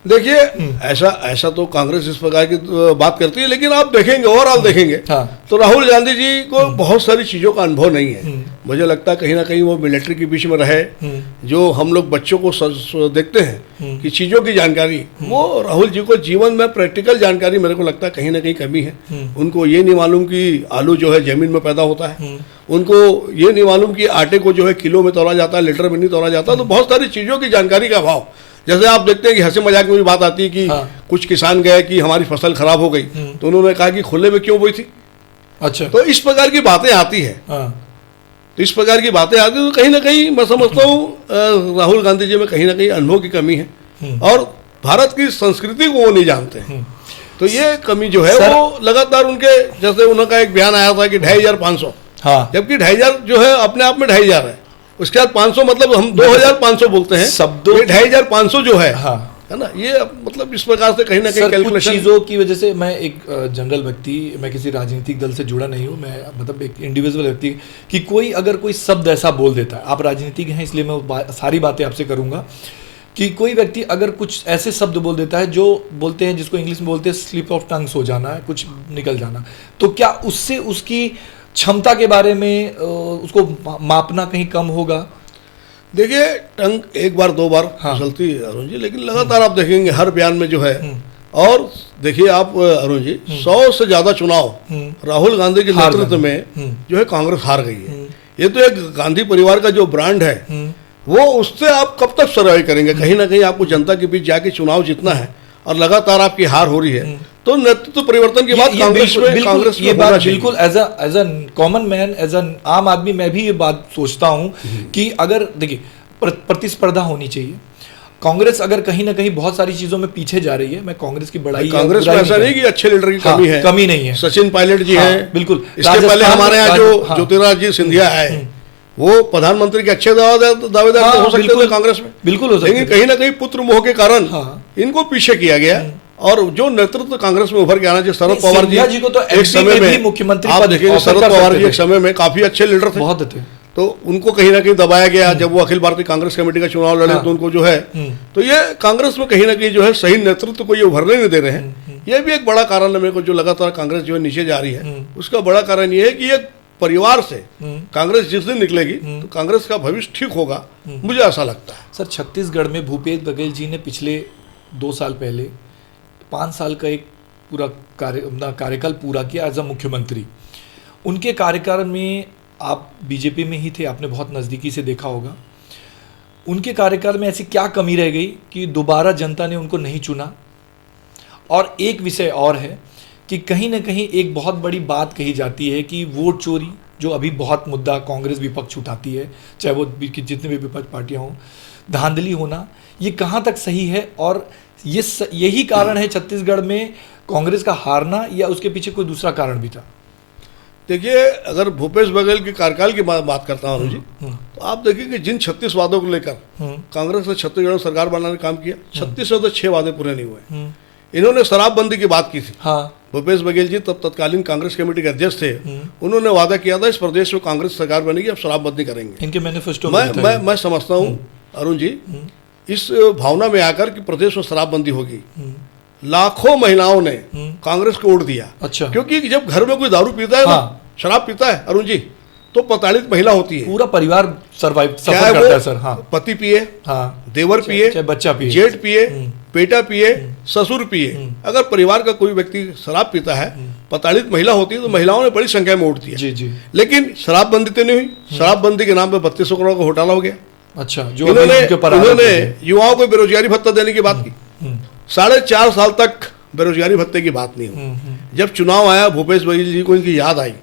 देखिए ऐसा तो कांग्रेस इस प्रकार की बात करती है, लेकिन आप देखेंगे ओवरऑल देखेंगे हाँ। तो राहुल गांधी जी को बहुत सारी चीज़ों का अनुभव नहीं है। मुझे लगता है कहीं ना कहीं वो मिलिट्री के बीच में रहे, जो हम लोग बच्चों को देखते हैं कि चीज़ों की जानकारी, वो राहुल जी को जीवन में प्रैक्टिकल जानकारी मेरे को लगता है कहीं ना कहीं कमी है। उनको ये नहीं मालूम कि आलू जो है जमीन में पैदा होता है, उनको ये नहीं मालूम कि आटे को जो है किलो में तोला जाता है, लीटर में नहीं तोला जाता। तो बहुत सारी चीज़ों की जानकारी का अभाव, जैसे आप देखते हैं कि हंसी मजाक में भी बात आती है कि कुछ किसान गए कि हमारी फसल खराब हो गई, तो उन्होंने कहा कि खुले में क्यों बोई थी। अच्छा, तो इस प्रकार की बातें आती है, तो इस प्रकार की बातें आती है, तो कहीं ना कहीं मैं समझता हूँ राहुल गांधी जी में कहीं ना कहीं अनुभव की कमी है और भारत की संस्कृति को वो नहीं जानते हैं। तो ये कमी जो है वो लगातार उनके, जैसे उनका एक बयान आया था कि 2500, जबकि 2500 जो है अपने आप में 2500 है, उसके बाद 500 मतलब हम 2500 बोलते हैं, शब्दों 2500 जो है, हाँ, है ना, ये मतलब इस प्रकार से कहीं ना कहीं कैलकुलेशन चीजों की वजह से। मैं एक जनरल व्यक्ति, मैं किसी राजनीतिक दल से जुड़ा नहीं हूँ, मैं मतलब एक इंडिविजुअल व्यक्ति, कि कोई अगर कोई शब्द ऐसा बोल देता है, आप राजनीतिक हैं इसलिए मैं सारी बातें आपसे करूंगा, कि कोई व्यक्ति अगर कुछ ऐसे शब्द बोल देता है जो बोलते हैं, जिसको इंग्लिश में बोलते हैं स्लिप ऑफ टंग्स, हो जाना है, कुछ निकल जाना, तो क्या उससे उसकी क्षमता के बारे में उसको मापना कहीं कम होगा? देखिए, टंग एक बार दो बार फिसलती है अरुण जी, लेकिन लगातार आप देखेंगे हर बयान में जो है, और देखिए आप अरुण जी 100 से ज्यादा चुनाव राहुल गांधी के नेतृत्व में जो है कांग्रेस हार गई है। ये तो एक गांधी परिवार का जो ब्रांड है, वो उससे आप कब तक सर्वाइव करेंगे? कहीं ना कहीं आपको जनता के बीच जाके चुनाव जीतना है और लगातार आपकी हार हो रही है, तो नेतृत्व परिवर्तन की बात कांग्रेस में ये बात बिल्कुल as a common man, as a आम आदमी, मैं भी ये बात सोचता हूं कि अगर देखिए प्रतिस्पर्धा होनी चाहिए। कांग्रेस अगर कहीं ना कहीं बहुत सारी चीजों में पीछे जा रही है, मैं कांग्रेस की बड़ाई, कांग्रेस में ऐसा नहीं कि अच्छे लीडर की कमी है, कमी नहीं है। सचिन पायलट जी हैं, बिल्कुल। इसके पहले हमारे यहाँ जो ज्योतिरादित्य सिंधिया है, वो प्रधानमंत्री के अच्छे दावेदार हो सकते थे कांग्रेस में, बिल्कुल हो सकते, लेकिन कहीं ना कहीं पुत्र मोह के कारण इनको पीछे किया गया। और जो नेतृत्व कांग्रेस में उभर के आना चाहिए, शरद पवार जी को तो एक समय में मुख्यमंत्री, आप देखेंगे शरद पवार जी एक समय में काफी अच्छे लीडर थे, बहुत थे, तो उनको कहीं ना कहीं दबाया गया। जब वो अखिल भारतीय कांग्रेस कमेटी का चुनाव लड़े तो उनको जो है, तो ये कांग्रेस में कहीं ना कहीं जो है सही नेतृत्व को ये उभरने नहीं दे रहे हैं। ये भी एक बड़ा कारण है मेरे को, जो लगातार कांग्रेस जो है नीचे जा रही है, उसका बड़ा कारण ये है कि एक परिवार से कांग्रेस जिस दिन निकलेगी तो कांग्रेस का भविष्य ठीक होगा, मुझे ऐसा लगता है। सर, छत्तीसगढ़ में भूपेश बघेल जी ने पिछले 2 साल पहले 5 साल का एक पूरा कार्यकाल पूरा किया एज अ मुख्यमंत्री। उनके कार्यकाल में आप बीजेपी में ही थे, आपने बहुत नज़दीकी से देखा होगा। उनके कार्यकाल में ऐसी क्या कमी रह गई कि दोबारा जनता ने उनको नहीं चुना? और एक विषय और है कि कहीं ना कहीं एक बहुत बड़ी बात कही जाती है कि वोट चोरी, जो अभी बहुत मुद्दा कांग्रेस विपक्ष उठाती है, चाहे वो जितने भी विपक्ष पार्टियां हों, धांधली होना, ये कहाँ तक सही है? और यही कारण है छत्तीसगढ़ में कांग्रेस का हारना, या उसके पीछे कोई दूसरा कारण भी था? देखिए, अगर भूपेश बघेल के कार्यकाल की बात करता हूँ जी, तो आप देखिए कि जिन 36 वादों को लेकर कांग्रेस ने छत्तीसगढ़ में सरकार बनाने का काम किया, 36 में तो 6 वादे पूरे नहीं हुए। इन्होंने शराबबंदी की बात की थी। भूपेश बघेल जी तब तत्कालीन कांग्रेस कमेटी के अध्यक्ष थे, उन्होंने वादा किया था इस प्रदेश में कांग्रेस सरकार बनेगी, अब शराबबंदी करेंगे। इनके मैनिफेस्टो मैं समझता हूँ अरुण जी, इस भावना में आकर कि प्रदेश में शराबबंदी होगी, लाखों महिलाओं ने कांग्रेस को वोट दिया। अच्छा। क्योंकि जब घर में कोई दारू पीता है ना, शराब पीता है अरुण जी, तो प्रताड़ित महिला होती है, पूरा परिवार सफर करता है सर। हाँ, पति पिए, देवर पिए, चाहे बच्चा पिए, जेठ पिए, बेटा पिए, ससुर पिए, अगर परिवार का कोई व्यक्ति शराब पीता है, प्रताड़ित महिला होती है, तो महिलाओं ने बड़ी संख्या में वोट दिया। जी जी। लेकिन शराबबंदी तो नहीं हुई। शराबबंदी के नाम पे 3200 करोड़ का घोटाला हो गया। अच्छा, जो इन्होंने युवाओं को बेरोजगारी भत्ता देने की बात की, 4.5 साल तक बेरोजगारी भत्ते की बात नहीं हुई। जब चुनाव आया, भूपेश बघेल जी को इनकी याद आई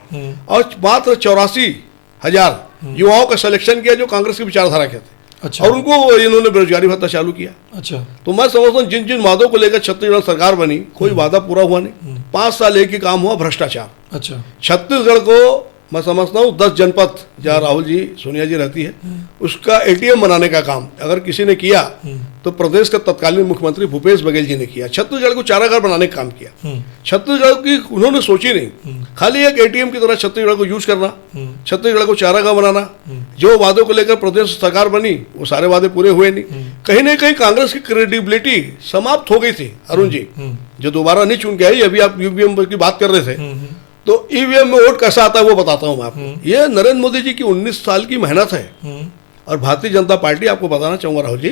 और मात्र 84,000 युवाओं का सिलेक्शन किया जो कांग्रेस की विचारधारा के थे। अच्छा। और उनको इन्होंने बेरोजगारी भत्ता चालू किया। अच्छा। तो मैं समझता हूँ जिन जिन वादों को लेकर छत्तीसगढ़ सरकार बनी, कोई वादा पूरा हुआ नहीं। 5 साल एक ही काम हुआ, भ्रष्टाचार। अच्छा। छत्तीसगढ़ को मैं समझता हूँ 10 जनपद जहाँ राहुल जी सोनिया जी रहती है उसका एटीएम बनाने का काम अगर किसी ने किया तो प्रदेश के तत्कालीन मुख्यमंत्री भूपेश बघेल जी ने किया। छत्तीसगढ़ को चारागार बनाने का काम किया। छत्तीसगढ़ की उन्होंने सोची नहीं, खाली एक एटीएम की तरह छत्तीसगढ़ को यूज करना, छत्तीसगढ़ को चारागार बनाना। जो वादों को लेकर प्रदेश सरकार बनी वो सारे वादे पूरे हुए नहीं। कहीं ना कहीं कांग्रेस की क्रेडिबिलिटी समाप्त हो गई थी अरुण जी, जो दोबारा नहीं चुन के आई। अभी आप ईवीएम की बात कर रहे थे, तो ईवीएम में वोट कैसा आता है वो बताता हूं मैं आपको। ये नरेंद्र मोदी जी की 19 साल की मेहनत है और भारतीय जनता पार्टी, आपको बताना चाहूंगा राहुल जी,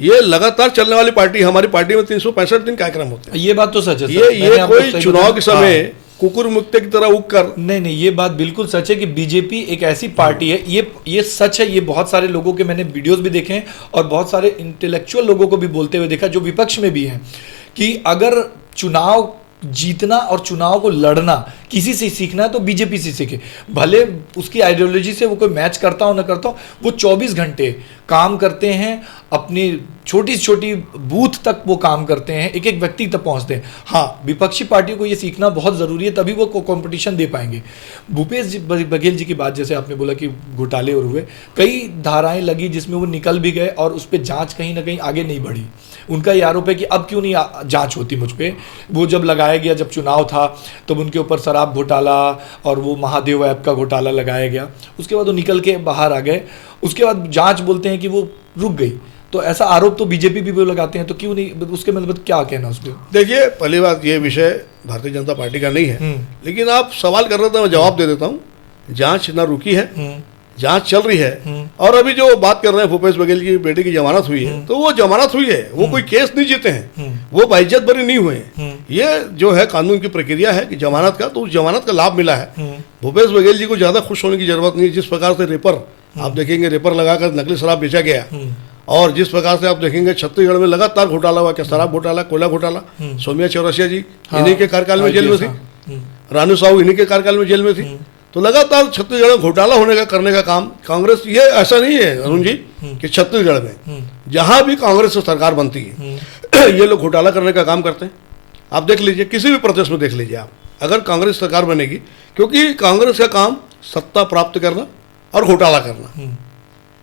ये लगातार चलने वाली पार्टी। हमारी पार्टी में 365 दिन कार्यक्रम होते हैं। ये बात तो सच है सर। ये कोई चुनाव के समय कुकुर मुक्ते की तरह उग कर नहीं, ये बात बिल्कुल सच है कि बीजेपी एक ऐसी पार्टी है, ये सच है। ये बहुत सारे लोगों के मैंने वीडियोस भी देखे हैं और बहुत सारे इंटेलेक्चुअल लोगों को भी बोलते हुए देखा जो विपक्ष में भी हैं कि अगर चुनाव जीतना और चुनाव को लड़ना किसी से सीखना है तो बीजेपी से सीखे। भले उसकी आइडियोलॉजी से वो कोई मैच करता हो ना करता हो, वो 24 घंटे काम करते हैं, अपनी छोटी छोटी बूथ तक वो काम करते हैं, एक एक व्यक्ति तक पहुंचते हैं। हाँ, विपक्षी पार्टियों को ये सीखना बहुत ज़रूरी है, तभी वो कंपटीशन दे पाएंगे। भूपेश बघेल जी की बात जैसे आपने बोला कि घोटाले और हुए, कई धाराएं लगी जिसमें वो निकल भी गए और उस पर जांच कहीं ना कहीं आगे नहीं बढ़ी। उनका ये आरोप है कि अब क्यों नहीं जांच होती मुझ पर। वो जब लगाया गया, जब चुनाव था तब उनके ऊपर शराब घोटाला और वो महादेव ऐप का घोटाला लगाया गया, उसके बाद वो निकल के बाहर आ गए। उसके बाद जांच बोलते हैं कि वो रुक गई। तो ऐसा आरोप तो बीजेपी भी वो लगाते हैं, तो क्यों नहीं, उसके मतलब क्या कहना उस पर? देखिए, पहली बात ये विषय भारतीय जनता पार्टी का नहीं है, लेकिन आप सवाल कर रहे थे, मैं जवाब दे देता हूँ। जांच ना रुकी है, जांच चल रही है। और अभी जो बात कर रहे हैं भूपेश बघेल की बेटे की जमानत हुई है, तो वो जमानत हुई है, वो कोई केस नहीं जीते हैं, वो बाइज्जत बरी नहीं हुए हैं। ये जो है कानून की प्रक्रिया है कि जमानत का, तो उस जमानत का लाभ मिला है। भूपेश बघेल जी को ज्यादा खुश होने की जरूरत नहीं। जिस प्रकार से रेपर आप देखेंगे, रेपर लगाकर नकली शराब बेचा गया, और जिस प्रकार से आप देखेंगे छत्तीसगढ़ में लगातार घोटाला हुआ, क्या शराब घोटाला, कोयला घोटाला, सौम्या चौरसिया जी इन्हीं के कार्यकाल में जेल में थी, रानू साहू इन्हीं के कार्यकाल में जेल में थी। तो लगातार छत्तीसगढ़ में घोटाला होने का, करने का काम कांग्रेस, ये ऐसा नहीं है अरुण जी कि छत्तीसगढ़ में जहां भी कांग्रेस से सरकार बनती है ये लोग घोटाला करने का काम करते हैं। आप देख लीजिए, किसी भी प्रदेश में देख लीजिए आप, अगर कांग्रेस सरकार बनेगी, क्योंकि कांग्रेस का काम सत्ता प्राप्त करना और घोटाला करना,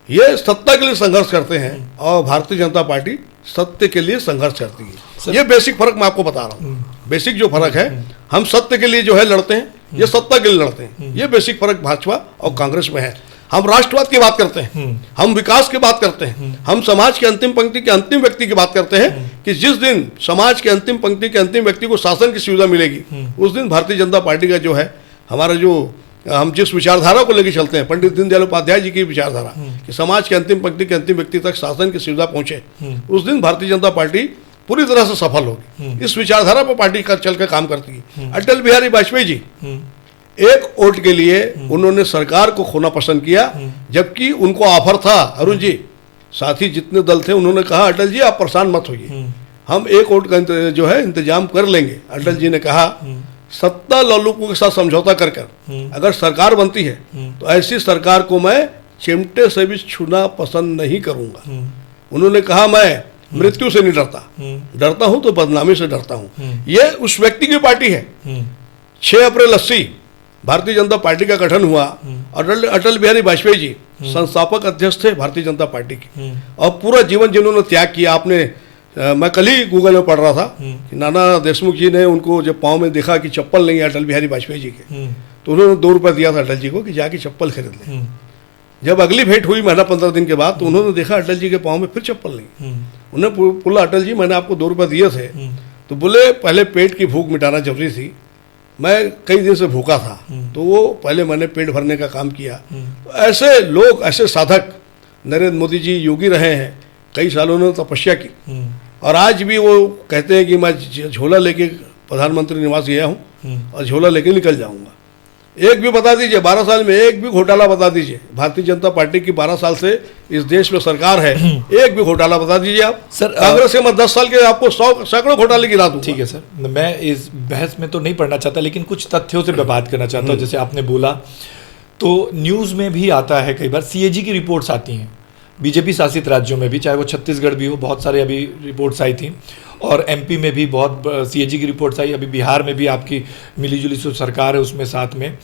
ये सत्ता के लिए संघर्ष करते हैं और भारतीय जनता पार्टी सत्य के लिए संघर्ष करती है। ये बेसिक फर्क मैं आपको बता रहा हूँ। बेसिक जो फर्क है, हम सत्य के लिए जो है लड़ते हैं, ये सत्ता के लिए लड़ते हैं। ये बेसिक फर्क भाजपा और कांग्रेस में है। हम राष्ट्रवाद की बात करते हैं, हम विकास की बात करते हैं, हम समाज के अंतिम पंक्ति के अंतिम व्यक्ति की बात करते हैं कि जिस दिन समाज के अंतिम पंक्ति के अंतिम व्यक्ति को शासन की सुविधा मिलेगी, उस दिन भारतीय जनता पार्टी का जो है, हमारा जो हम जिस विचारधारा को लेकर चलते हैं, पंडित दीनदयाल उपाध्याय जी की विचारधारा कि समाज के अंतिम पंक्ति के अंतिम व्यक्ति तक शासन की सुविधा पहुंचे, उस दिन भारतीय जनता पार्टी पूरी तरह से सफल होगी। इस विचारधारा पर पार्टी का चल कर काम करती है। अटल बिहारी वाजपेयी जी एक वोट के लिए उन्होंने सरकार को खोना पसंद किया, जबकि उनको ऑफर था। अरुण जी, साथी जितने दल थे उन्होंने कहा अटल जी आप परेशान मत होइए, हम एक वोट का जो है इंतजाम कर लेंगे। अटल जी ने कहा सत्ता लोलुपों के साथ समझौता कर अगर सरकार बनती है तो ऐसी सरकार को मैं चिमटे से भी छूना पसंद नहीं करूंगा। उन्होंने कहा मैं मृत्यु से नहीं डरता, डरता हूं तो बदनामी से डरता हूं। ये उस व्यक्ति की पार्टी है। 6 अप्रैल 80 भारतीय जनता पार्टी का गठन हुआ और अटल बिहारी वाजपेयी जी संस्थापक अध्यक्ष थे भारतीय जनता पार्टी के, और पूरा जीवन जिन्होंने त्याग किया। आपने मैं कल ही गूगल में पढ़ रहा था कि नाना देशमुख जी ने उनको जब पाँव में देखा कि चप्पल नहीं है अटल बिहारी वाजपेयी जी के, तो उन्होंने 2 रुपये दिया था अटल जी को कि जाके चप्पल खरीद लें। जब अगली भेंट हुई महीना 15 दिन के बाद, तो उन्होंने देखा अटल जी के पाँव में फिर चप्पल नहीं। उन्हें बोला अटल जी मैंने आपको 2 रुपये दिए थे, तो बोले पहले पेट की भूख मिटाना जरूरी थी, मैं कई दिन से भूखा था, तो वो पहले मैंने पेट भरने का काम किया। तो ऐसे लोग, ऐसे साधक नरेंद्र मोदी जी योगी रहे हैं, कई सालों ने तपस्या की, और आज भी वो कहते हैं कि मैं झोला लेके प्रधानमंत्री निवास गया हूँ और झोला लेके निकल जाऊंगा। एक भी बता दीजिए 12 साल में एक भी घोटाला बता दीजिए। भारतीय जनता पार्टी की 12 साल से इस देश में सरकार है, एक भी घोटाला बता दीजिए आप। सर कांग्रेस के मैं 10 साल के आपको 100 सैकड़ों घोटाले गिरा दूं। ठीक है सर, मैं इस बहस में तो नहीं पढ़ना चाहता, लेकिन कुछ तथ्यों से मैं बात करना चाहता हूँ। जैसे आपने बोला तो न्यूज़ में भी आता है, कई बार सीएजी की रिपोर्ट्स आती हैं बीजेपी शासित राज्यों में भी, चाहे वो छत्तीसगढ़ भी हो, बहुत सारे अभी रिपोर्ट्स आई थी, और एमपी में भी बहुत सीएजी की रिपोर्ट्स आई, अभी बिहार में भी आपकी मिलीजुली जो सरकार है उसमें साथ में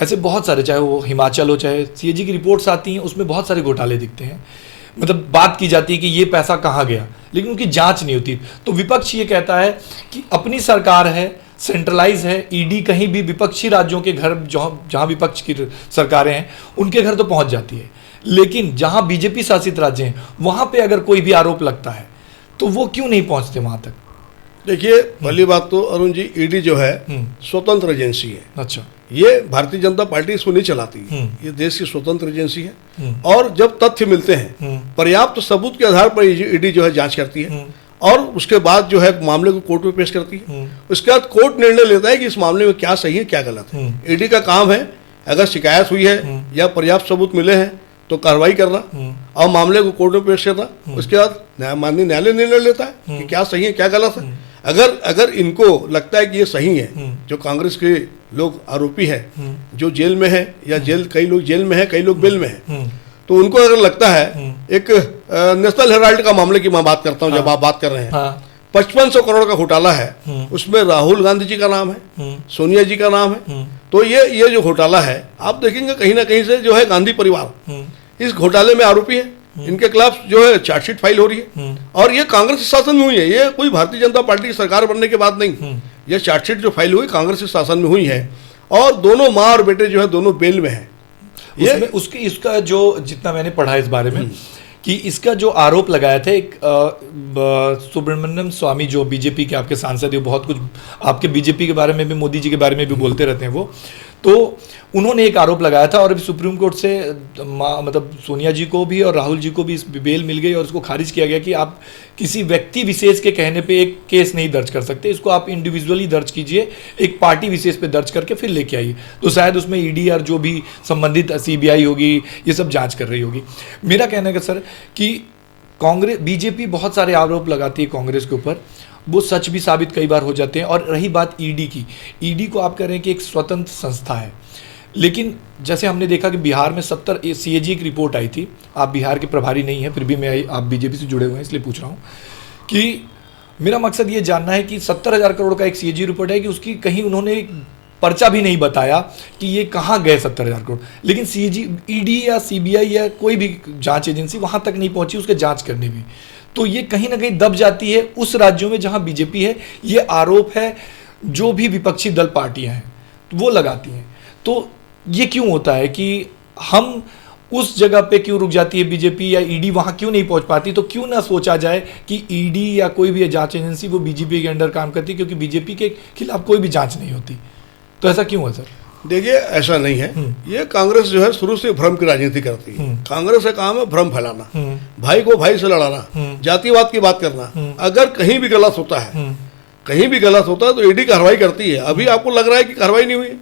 ऐसे बहुत सारे, चाहे वो हिमाचल हो चाहे सीएजी की रिपोर्ट्स आती हैं, उसमें बहुत सारे घोटाले दिखते हैं। मतलब बात की जाती है कि ये पैसा कहाँ गया, लेकिन उनकी जांच नहीं होती। तो विपक्ष ये कहता है कि अपनी सरकार है, सेंट्रलाइज है, ईडी कहीं भी विपक्षी राज्यों के घर, जहाँ विपक्ष की सरकारें हैं उनके घर तो पहुंच जाती है, लेकिन जहाँ बीजेपी शासित राज्य हैं वहाँ पे अगर कोई भी आरोप लगता है तो वो क्यों नहीं पहुंचते वहाँ तक? देखिए, पहली बात तो अरुण जी, ईडी जो है स्वतंत्र एजेंसी है। अच्छा। ये भारतीय जनता पार्टी इसको नहीं चलाती है, ये देश की स्वतंत्र एजेंसी है। और जब तथ्य मिलते हैं, पर्याप्त सबूत के आधार पर ईडी जो है जांच करती है और उसके बाद जो है मामले को कोर्ट में पेश करती है। उसके बाद कोर्ट निर्णय लेता है कि इस मामले में क्या सही है क्या गलत है। ईडी का काम है, अगर शिकायत हुई है या पर्याप्त सबूत मिले हैं तो कार्रवाई करना और मामले को कोर्ट में पेश करना। उसके बाद माननीय न्यायालय निर्णय लेता है कि क्या सही है क्या गलत है। अगर इनको लगता है कि ये सही है, जो कांग्रेस के लोग आरोपी हैं जो जेल में है या कई लोग जेल में है, कई लोग बेल में है, तो उनको अगर लगता है, एक नेशनल हेराल्ड का मामले की मैं बात करता हूँ, जब आप बात कर रहे हैं, 5500 करोड़ का घोटाला है, उसमें राहुल गांधी जी का नाम है, सोनिया जी का नाम है। तो ये जो घोटाला है, आप देखेंगे कहीं ना कहीं से जो है गांधी परिवार इस घोटाले में आरोपी है। इनके खिलाफ जो है चार्जशीट फाइल हो रही है और ये कांग्रेस शासन में हुई है, ये कोई भारतीय जनता पार्टी की सरकार बनने के बाद नहीं। ये चार्जशीट जो फाइल हुई कांग्रेस के शासन में हुई है और दोनों माँ और बेटे जो है दोनों बेल में है। ये उसकी इसका जो जितना मैंने पढ़ा इस बारे में कि इसका जो आरोप लगाया था एक सुब्रमण्यम स्वामी जो बीजेपी के आपके सांसद है, बहुत कुछ आपके बीजेपी के बारे में भी, मोदी जी के बारे में भी बोलते रहते हैं वो, तो उन्होंने एक आरोप लगाया था और अभी सुप्रीम कोर्ट से मतलब सोनिया जी को भी और राहुल जी को भी इस बेल मिल गई और उसको खारिज किया गया कि आप किसी व्यक्ति विशेष के कहने पे एक केस नहीं दर्ज कर सकते, इसको आप इंडिविजुअली दर्ज कीजिए, एक पार्टी विशेष पे दर्ज करके फिर लेके आइए। तो शायद उसमें ईडी और जो भी संबंधित सीबीआई होगी ये सब जांच कर रही होगी। मेरा कहना है सर कि कांग्रेस बीजेपी बहुत सारे आरोप लगाती है कांग्रेस के ऊपर, वो सच भी साबित कई बार हो जाते हैं। और रही बात ईडी की, ईडी को आप कह रहे हैं कि एक स्वतंत्र संस्था है, लेकिन जैसे हमने देखा कि बिहार में 70 सीएजी की रिपोर्ट आई थी। आप बिहार के प्रभारी नहीं हैं, फिर भी मैं आप बीजेपी से जुड़े हुए हैं इसलिए पूछ रहा हूँ कि मेरा मकसद ये जानना है कि 70,000 करोड़ का एक सीएजी रिपोर्ट है कि उसकी कहीं उन्होंने पर्चा भी नहीं बताया कि ये कहाँ गए 70,000 करोड़, लेकिन सीएजी, ईडी या सीबीआई या कोई भी जांच एजेंसी वहाँ तक नहीं पहुँची उसके जाँच करने भी। तो ये कहीं ना कहीं दब जाती है उस राज्यों में जहाँ बीजेपी है। ये आरोप है जो भी विपक्षी दल पार्टियाँ हैं वो लगाती हैं। तो ये क्यों होता है कि हम उस जगह पे क्यों रुक जाती है बीजेपी या ईडी वहां क्यों नहीं पहुंच पाती? तो क्यों ना सोचा जाए कि ईडी या कोई भी जांच एजेंसी वो बीजेपी के अंडर काम करती है, क्योंकि बीजेपी के खिलाफ कोई भी जांच नहीं होती। तो ऐसा क्यों है सर? देखिए, ऐसा नहीं है। ये कांग्रेस जो है शुरू से भ्रम की राजनीति करती है। कांग्रेस का काम है भ्रम फैलाना, भाई को भाई से लड़ाना, जातिवाद की बात करना। अगर कहीं भी गलत होता है, कहीं भी गलत होता है तो ईडी कार्रवाई करती है। अभी आपको लग रहा है कि कार्रवाई नहीं हुई है,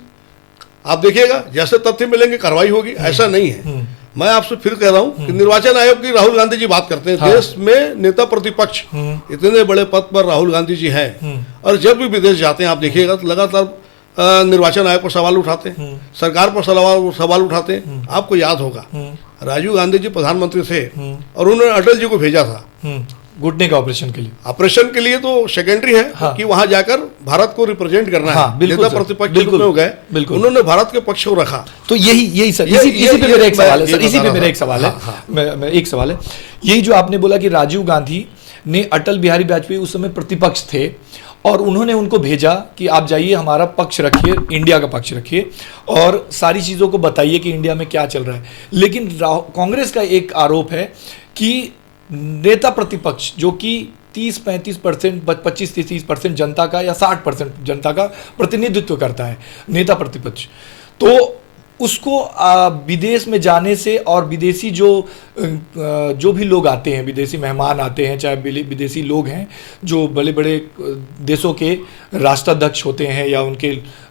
आप देखिएगा जैसे तथ्य मिलेंगे कार्रवाई होगी। ऐसा नहीं है। मैं आपसे फिर कह रहा हूं कि निर्वाचन आयोग की राहुल गांधी जी बात करते हैं। हाँ। देश में नेता प्रतिपक्ष इतने बड़े पद पर राहुल गांधी जी हैं और जब भी विदेश जाते हैं आप देखिएगा तो लगातार निर्वाचन आयोग पर सवाल उठाते हैं, सरकार पर सवाल उठाते हैं। आपको याद होगा राजीव गांधी जी प्रधानमंत्री थे और उन्होंने अटल जी को भेजा था घुटने का ऑपरेशन के लिए। ऑपरेशन के लिए तो सेकेंडरी है। हाँ। कि वहां जाकर भारत को रिप्रेजेंट करना है। नेता प्रतिपक्ष के रूप में हो गए, उन्होंने भारत के पक्ष को रखा। तो यही सर, इसी पे मेरा एक सवाल है सर, इसी पे मेरा एक सवाल है। मैं एक सवाल है, यही जो आपने बोला कि राजीव गांधी ने अटल बिहारी वाजपेयी उस समय प्रतिपक्ष थे और उन्होंने उनको भेजा कि आप जाइए हमारा पक्ष रखिए, इंडिया का पक्ष रखिए और सारी चीज़ों को बताइए कि इंडिया में क्या चल रहा है। लेकिन कांग्रेस का एक आरोप है कि नेता प्रतिपक्ष जो कि 30-35%, 25-30% जनता का या 60% जनता का प्रतिनिधित्व करता है, नेता प्रतिपक्ष, तो उसको विदेश में जाने से और विदेशी जो भी लोग आते हैं, विदेशी मेहमान आते हैं, चाहे विदेशी लोग हैं जो बड़े बड़े देशों के राष्ट्राध्यक्ष होते हैं या उनके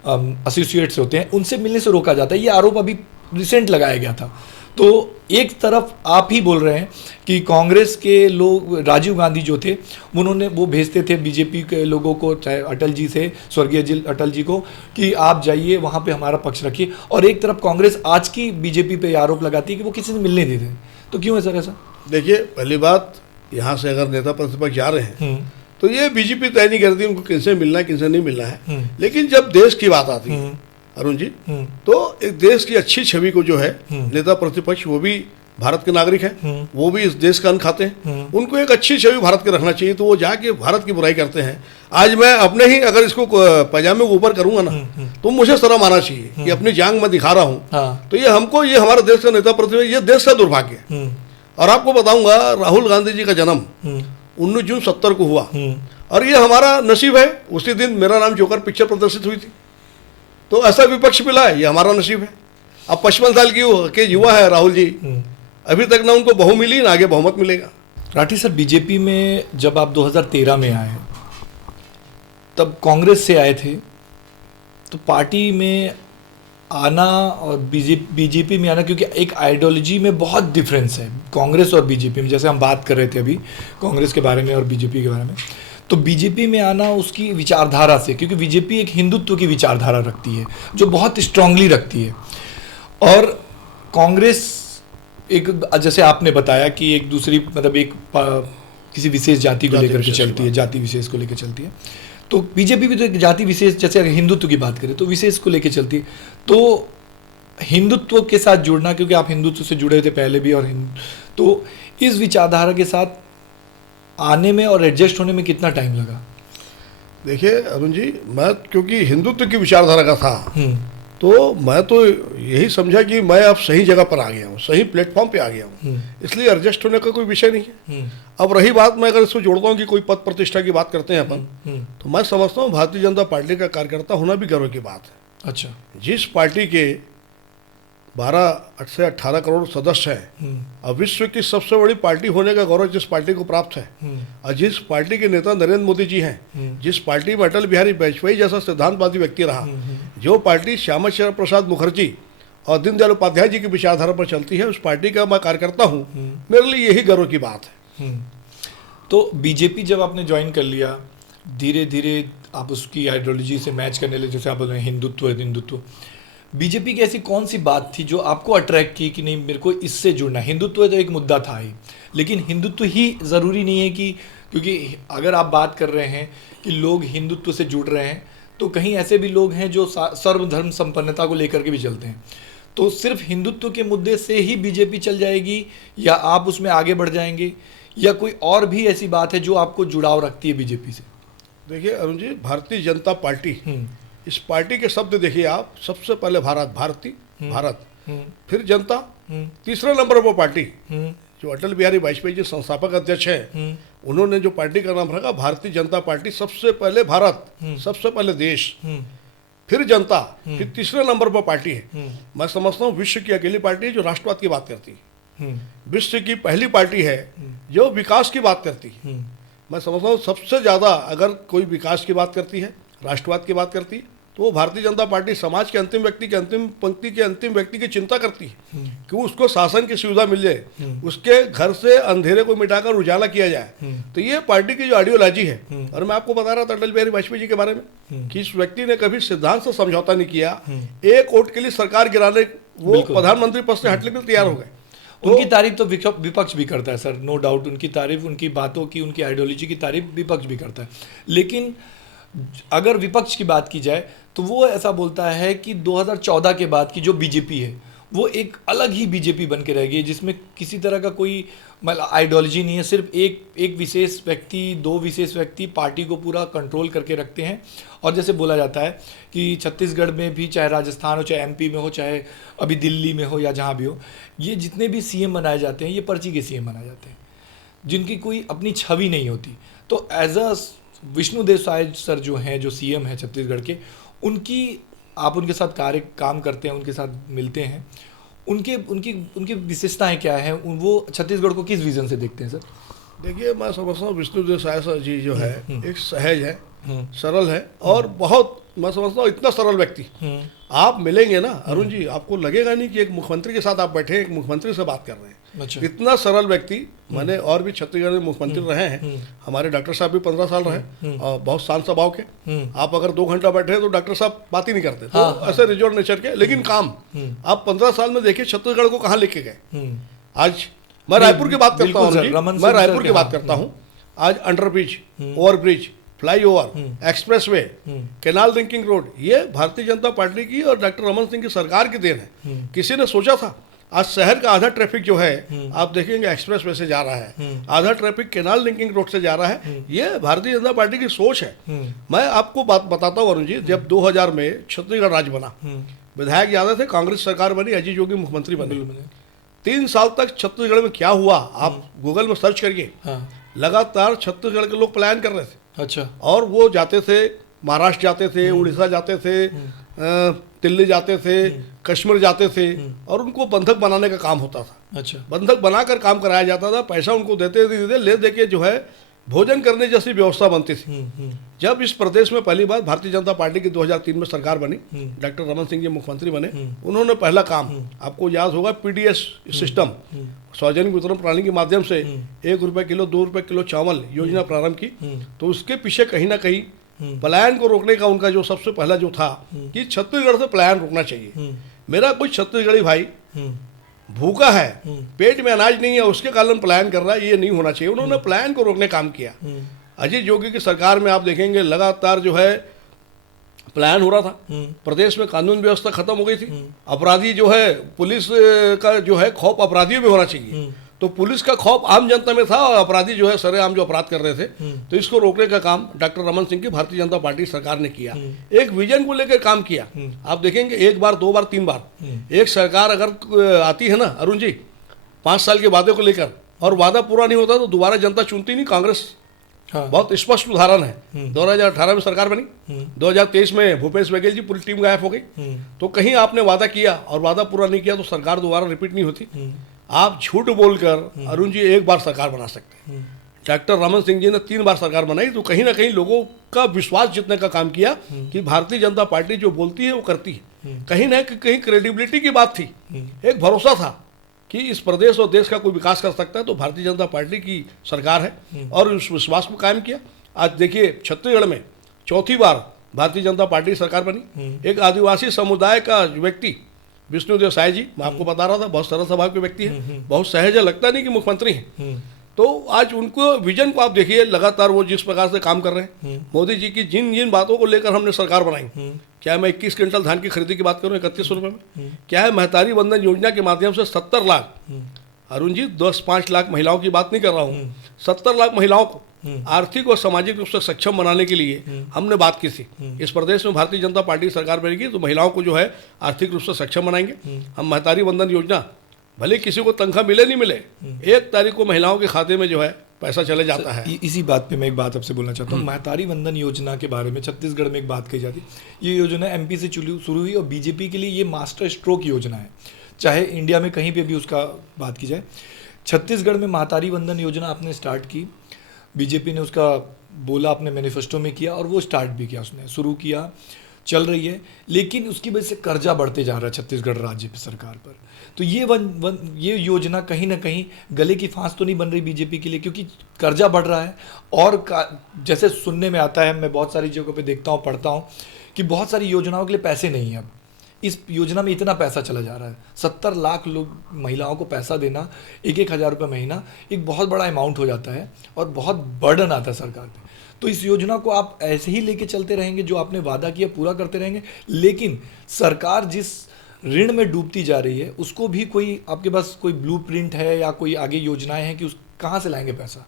एसोसिएट्स होते हैं, उनसे मिलने से रोका जाता है। ये आरोप अभी रिसेंट लगाया गया था। तो एक तरफ आप ही बोल रहे हैं कि कांग्रेस के लोग, राजीव गांधी जो थे उन्होंने वो भेजते थे बीजेपी के लोगों को, चाहे अटल जी से, स्वर्गीय अटल जी को, कि आप जाइए वहाँ पे हमारा पक्ष रखिए, और एक तरफ कांग्रेस आज की बीजेपी पे आरोप लगाती है कि वो किसी से मिलने देते हैं। तो क्यों है सर ऐसा? देखिए, पहली बात, यहाँ से अगर नेता प्रतिपक्ष जा रहे हैं तो ये बीजेपी तय नहीं करती उनको किनसे मिलना है किनसे नहीं मिलना है। लेकिन जब देश की बात आती है, अरुण जी, तो एक देश की अच्छी छवि को जो है नेता प्रतिपक्ष वो भी भारत के नागरिक हैं, वो भी इस देश का अन्न खाते हैं, उनको एक अच्छी छवि भारत के रखना चाहिए। तो वो जाके भारत की बुराई करते हैं। आज मैं अपने ही अगर इसको पैजामे को ऊपर करूंगा ना तो मुझे शर्म आना चाहिए कि अपनी जांग मैं दिखा रहा हूँ। तो ये हमारे देश का नेता प्रतिपक्ष, ये देश का दुर्भाग्य है। और आपको बताऊंगा, राहुल गांधी जी का जन्म 19 जून 70 को हुआ और ये हमारा नसीब है। उसी दिन मेरा नाम जोकर पिक्चर प्रदर्शित हुई थी। तो ऐसा विपक्ष मिला है, ये हमारा नसीब है। अब 55 साल के युवा है राहुल जी, अभी तक ना उनको बहु मिली ना आगे बहुमत मिलेगा। राठी सर, बीजेपी में जब आप 2013 में आए तब कांग्रेस से आए थे, तो पार्टी में आना और बीजेपी में आना, क्योंकि एक आइडियोलॉजी में बहुत डिफरेंस है कांग्रेस और बीजेपी में। जैसे हम बात कर रहे थे अभी कांग्रेस के बारे में और बीजेपी के बारे में, तो बीजेपी में आना उसकी विचारधारा से, क्योंकि बीजेपी एक हिंदुत्व की विचारधारा रखती है जो बहुत स्ट्रांगली रखती है, और कांग्रेस एक, जैसे आपने बताया कि एक दूसरी मतलब एक किसी विशेष जाति को लेकर के चलती है, जाति विशेष को लेकर चलती है। तो बीजेपी भी तो एक जाति विशेष, जैसे अगर हिंदुत्व की बात करें तो विशेष को लेकर चलती है। तो हिंदुत्व के साथ जुड़ना, क्योंकि आप हिंदुत्व से जुड़े थे पहले भी, और तो इस विचारधारा के साथ आने में और एडजस्ट होने में कितना टाइम लगा? देखिए अरुण जी, मैं क्योंकि हिंदुत्व की विचारधारा का था तो मैं तो यही समझा कि मैं अब सही जगह पर आ गया हूँ, सही प्लेटफॉर्म पे आ गया हूँ, इसलिए एडजस्ट होने का कोई विषय नहीं है। अब रही बात, मैं अगर इसको जोड़ता हूँ कि कोई पद प्रतिष्ठा की बात करते हैं अपन, तो मैं समझता हूँ भारतीय जनता पार्टी का कार्यकर्ता होना भी गर्व की बात है। अच्छा, जिस पार्टी के 12 से 18 करोड़ सदस्य हैं और विश्व की सबसे बड़ी पार्टी होने का गौरव जिस पार्टी को प्राप्त है, और जिस पार्टी के नेता नरेंद्र मोदी जी हैं, जिस पार्टी में अटल बिहारी वाजपेयी जैसा सिद्धांतवादी व्यक्ति रहा, जो पार्टी श्यामा प्रसाद मुखर्जी और दीनदयाल उपाध्याय जी की विचारधारा पर चलती है, उस पार्टी का मैं कार्यकर्ता हूँ। मेरे लिए यही गर्व की बात है। तो बीजेपी जब आपने ज्वाइन कर लिया, धीरे धीरे आप उसकी आइडियोलॉजी से मैच करने लगे, जैसे आप बोल रहे हैं हिंदुत्व, बीजेपी की ऐसी कौन सी बात थी जो आपको अट्रैक्ट की कि नहीं मेरे को इससे जुड़ना? हिंदुत्व तो एक मुद्दा था ही, लेकिन हिंदुत्व ही ज़रूरी नहीं है कि, क्योंकि अगर आप बात कर रहे हैं कि लोग हिंदुत्व से जुड़ रहे हैं, तो कहीं ऐसे भी लोग हैं जो सर्वधर्म संपन्नता को लेकर के भी चलते हैं। तो सिर्फ हिंदुत्व के मुद्दे से ही बीजेपी चल जाएगी, या आप उसमें आगे बढ़ जाएंगे, या कोई और भी ऐसी बात है जो आपको जुड़ाव रखती है बीजेपी से? देखिए अरुण जी, भारतीय जनता पार्टी, इस पार्टी के शब्द देखिए आप, सबसे पहले भारत, फिर जनता, तीसरे नंबर पर पार्टी। जो अटल बिहारी वाजपेयी जी संस्थापक अध्यक्ष हैं, उन्होंने जो पार्टी का नाम रखा भारतीय जनता पार्टी, सबसे पहले भारत, सबसे पहले देश, फिर जनता, फिर तीसरे नंबर पर पार्टी है। मैं समझता हूँ विश्व की अकेली पार्टी है जो राष्ट्रवाद की बात करती है, विश्व की पहली पार्टी है जो विकास की बात करती है। मैं समझता हूँ सबसे ज्यादा अगर कोई विकास की बात करती है, राष्ट्रवाद की बात करती है, तो वो भारतीय जनता पार्टी समाज के अंतिम व्यक्ति के, अंतिम पंक्ति के अंतिम व्यक्ति की चिंता करती है कि उसको शासन की सुविधा मिल जाए, उसके घर से अंधेरे को मिटाकर उजाला किया जाए। तो ये पार्टी की जो आइडियोलॉजी है, और मैं आपको बता रहा था अटल बिहारी वाजपेयी जी के बारे में कि इस व्यक्ति ने कभी सिद्धांत से समझौता नहीं किया। एक वोट के लिए सरकार गिराने, वो प्रधानमंत्री पद से हटने के लिए तैयार हो गए। उनकी तारीफ तो विपक्ष भी करता है सर, नो डाउट। उनकी तारीफ, उनकी बातों की, उनकी आइडियोलॉजी की तारीफ विपक्ष भी करता है। लेकिन अगर विपक्ष की बात की जाए तो वो ऐसा बोलता है कि 2014 के बाद की जो बीजेपी है वो एक अलग ही बीजेपी बन के रह गई, जिसमें किसी तरह का कोई मतलब आइडियोलॉजी नहीं है। सिर्फ एक विशेष व्यक्ति, 2 विशेष व्यक्ति पार्टी को पूरा कंट्रोल करके रखते हैं। और जैसे बोला जाता है कि छत्तीसगढ़ में भी, चाहे राजस्थान हो, चाहे एमपी में हो, चाहे अभी दिल्ली में हो या जहाँ भी हो, ये जितने भी सीएम बनाए जाते हैं ये पर्ची के सीएम बनाए जाते हैं, जिनकी कोई अपनी छवि नहीं होती। तो as a Vishnudeo Sai sir जो हैं, जो सीएम हैं छत्तीसगढ़ के, उनकी आप उनके साथ काम करते हैं, उनके साथ मिलते हैं, उनकी विशेषताएं क्या हैं? वो छत्तीसगढ़ को किस विजन से देखते हैं सर? देखिए, मैं समझता हूँ विष्णुदेव साय सर जी जो है एक सहज है, सरल है, और बहुत, मैं समझता हूँ इतना सरल व्यक्ति आप मिलेंगे ना अरुण जी, आपको लगेगा नहीं कि एक मुख्यमंत्री के साथ आप बैठे, एक मुख्यमंत्री से बात कर रहे हैं। अच्छा। इतना सरल व्यक्ति, मैंने और भी छत्तीसगढ़ में मुख्यमंत्री रहे हैं, हमारे डॉक्टर साहब भी 15 साल रहे, और बहुत शांत स्वभाव के। आप अगर 2 घंटा बैठे तो डॉक्टर साहब बात ही नहीं करते, तो ऐसे रिजोर्ट नेचर के, लेकिन काम आप 15 साल में देखिए छत्तीसगढ़ को कहाँ लेके गए। आज मैं रायपुर की बात करता हूँ, मैं रायपुर की बात करता हूँ। आज under bridge, over bridge, flyover, expressway, canal linking road, ये भारतीय जनता पार्टी की और डॉक्टर रमन सिंह की सरकार की देन है। किसी ने सोचा था? आज शहर का आधा ट्रैफिक जो है आप देखेंगे एक्सप्रेसवे से जा रहा है, आधा ट्रैफिक कैनाल लिंकिंग रोड से जा रहा है। ये भारतीय जनता पार्टी की सोच है। मैं आपको बात बताता हूँ अरुण जी, जब 2000 में छत्तीसगढ़ राज्य बना, विधायक यादव थे, कांग्रेस सरकार बनी, अजीत जोगी मुख्यमंत्री बने। 3 साल तक छत्तीसगढ़ में क्या हुआ आप गूगल में सर्च करिए। लगातार छत्तीसगढ़ के लोग पलायन कर रहे थे। अच्छा। और वो जाते थे, महाराष्ट्र जाते थे, उड़ीसा जाते थे, दिल्ली जाते थे, कश्मीर जाते थे, और उनको बंधक बनाने का काम होता था। अच्छा। बंधक बनाकर काम कराया जाता था, पैसा उनको देते ले दे के जो है भोजन करने जैसी व्यवस्था बनती थी। जब इस प्रदेश में पहली बार भारतीय जनता पार्टी की 2003 में सरकार बनी, डॉक्टर रमन सिंह जी मुख्यमंत्री बने, उन्होंने पहला काम, आपको याद होगा, पीडीएस सिस्टम, सार्वजनिक वितरण प्रणाली के माध्यम से 1 रुपये किलो, 2 रुपये किलो चावल योजना प्रारंभ की। तो उसके पीछे कहीं ना कहीं पलायन को रोकने का उनका जो सबसे पहला जो था कि छत्तीसगढ़ से पलायन रोकना चाहिए। मेरा कोई छत्तीसगढ़ी भाई भूखा है, पेट में अनाज नहीं है, उसके कारण पलायन कर रहा है, ये नहीं होना चाहिए। उन्होंने पलायन को रोकने काम किया। अजीत जोगी की सरकार में आप देखेंगे लगातार जो है पलायन हो रहा था, प्रदेश में कानून व्यवस्था खत्म हो गई थी, अपराधी जो है, पुलिस का जो है खौफ अपराधियों में होना चाहिए, तो पुलिस का खौफ आम जनता में था और अपराधी जो है सरेआम जो अपराध कर रहे थे। तो इसको रोकने का काम डॉक्टर रमन सिंह की भारतीय जनता पार्टी सरकार ने किया। एक विजन को लेकर काम किया। आप देखेंगे 1 बार, 2 बार, 3 बार एक सरकार अगर आती है ना अरुण जी, 5 साल के वादे को लेकर, और वादा पूरा नहीं होता तो दोबारा जनता चुनती नहीं कांग्रेस। बहुत स्पष्ट उदाहरण है। 2018 में सरकार बनी, 2023 में भूपेश बघेल जी पूरी टीम गायब हो गई। तो कहीं आपने वादा किया और वादा पूरा नहीं किया तो सरकार दोबारा रिपीट नहीं होती। आप झूठ बोलकर अरुण जी 1 बार सरकार बना सकते हैं। डॉक्टर रमन सिंह जी ने 3 बार सरकार बनाई, तो कहीं ना कहीं लोगों का विश्वास जीतने का काम किया कि भारतीय जनता पार्टी जो बोलती है वो करती है। कहीं ना कहीं क्रेडिबिलिटी की बात थी, एक भरोसा था कि इस प्रदेश और देश का कोई विकास कर सकता है तो भारतीय जनता पार्टी की सरकार है, और उस विश्वास को कायम किया। आज देखिए छत्तीसगढ़ में 4थी बार भारतीय जनता पार्टी सरकार बनी। एक आदिवासी समुदाय का व्यक्ति विष्णुदेव साय जी, मैं आपको बता रहा था, बहुत सरल स्वभाव के व्यक्ति है, बहुत सहज है, लगता नहीं कि मुख्यमंत्री हैं। तो आज उनको विजन को आप देखिए, लगातार वो जिस प्रकार से काम कर रहे हैं। मोदी जी की जिन जिन बातों को लेकर हमने सरकार बनाई, क्या मैं 21 क्विंटल धान की खरीदी की बात करूं 3100 रुपये में, क्या है महतारी वंदन योजना के माध्यम से 70 लाख, अरुण जी 10-5 लाख महिलाओं की बात नहीं कर रहा हूँ, 70 लाख महिलाओं को आर्थिक और सामाजिक रूप से सक्षम बनाने के लिए हमने बात की थी। इस प्रदेश में भारतीय जनता पार्टी सरकार बनेगी तो महिलाओं को जो है आर्थिक रूप से सक्षम बनाएंगे हम। महतारी वंदन योजना, भले किसी को तनख्वाह मिले नहीं मिले, 1 तारीख को महिलाओं के खाते में जो है पैसा चले जाता है। इसी बात पे मैं एक बात आपसे बोलना चाहता हूँ। महतारी वंदन योजना के बारे में छत्तीसगढ़ में एक बात कही जाती है, ये योजना एमपी से शुरू हुई और बीजेपी के लिए ये मास्टर स्ट्रोक योजना है, चाहे इंडिया में कहीं पे भी उसका बात की जाए। छत्तीसगढ़ में महतारी वंदन योजना आपने स्टार्ट की, बीजेपी ने उसका बोला, अपने मैनिफेस्टो में किया, और वो स्टार्ट भी किया, उसने शुरू किया, चल रही है, लेकिन उसकी वजह से कर्जा बढ़ते जा रहा है छत्तीसगढ़ राज्य पे, सरकार पर। तो ये योजना कहीं ना कहीं गले की फांस तो नहीं बन रही बीजेपी के लिए, क्योंकि कर्जा बढ़ रहा है। और जैसे सुनने में आता है, मैं बहुत सारी जगहों पे देखता हूँ, पढ़ता हूँ कि बहुत सारी योजनाओं के लिए पैसे नहीं है। अब इस योजना में इतना पैसा चला जा रहा है, 70 लाख लोग महिलाओं को पैसा देना, 1-1 हज़ार रुपये महीना, एक बहुत बड़ा अमाउंट हो जाता है और बहुत बर्डन आता है सरकार पे। तो इस योजना को आप ऐसे ही लेके चलते रहेंगे, जो आपने वादा किया पूरा करते रहेंगे, लेकिन सरकार जिस ऋण में डूबती जा रही है उसको भी कोई आपके पास कोई ब्लूप्रिंट है या कोई आगे योजनाएं हैं कि उस कहाँ से लाएंगे पैसा?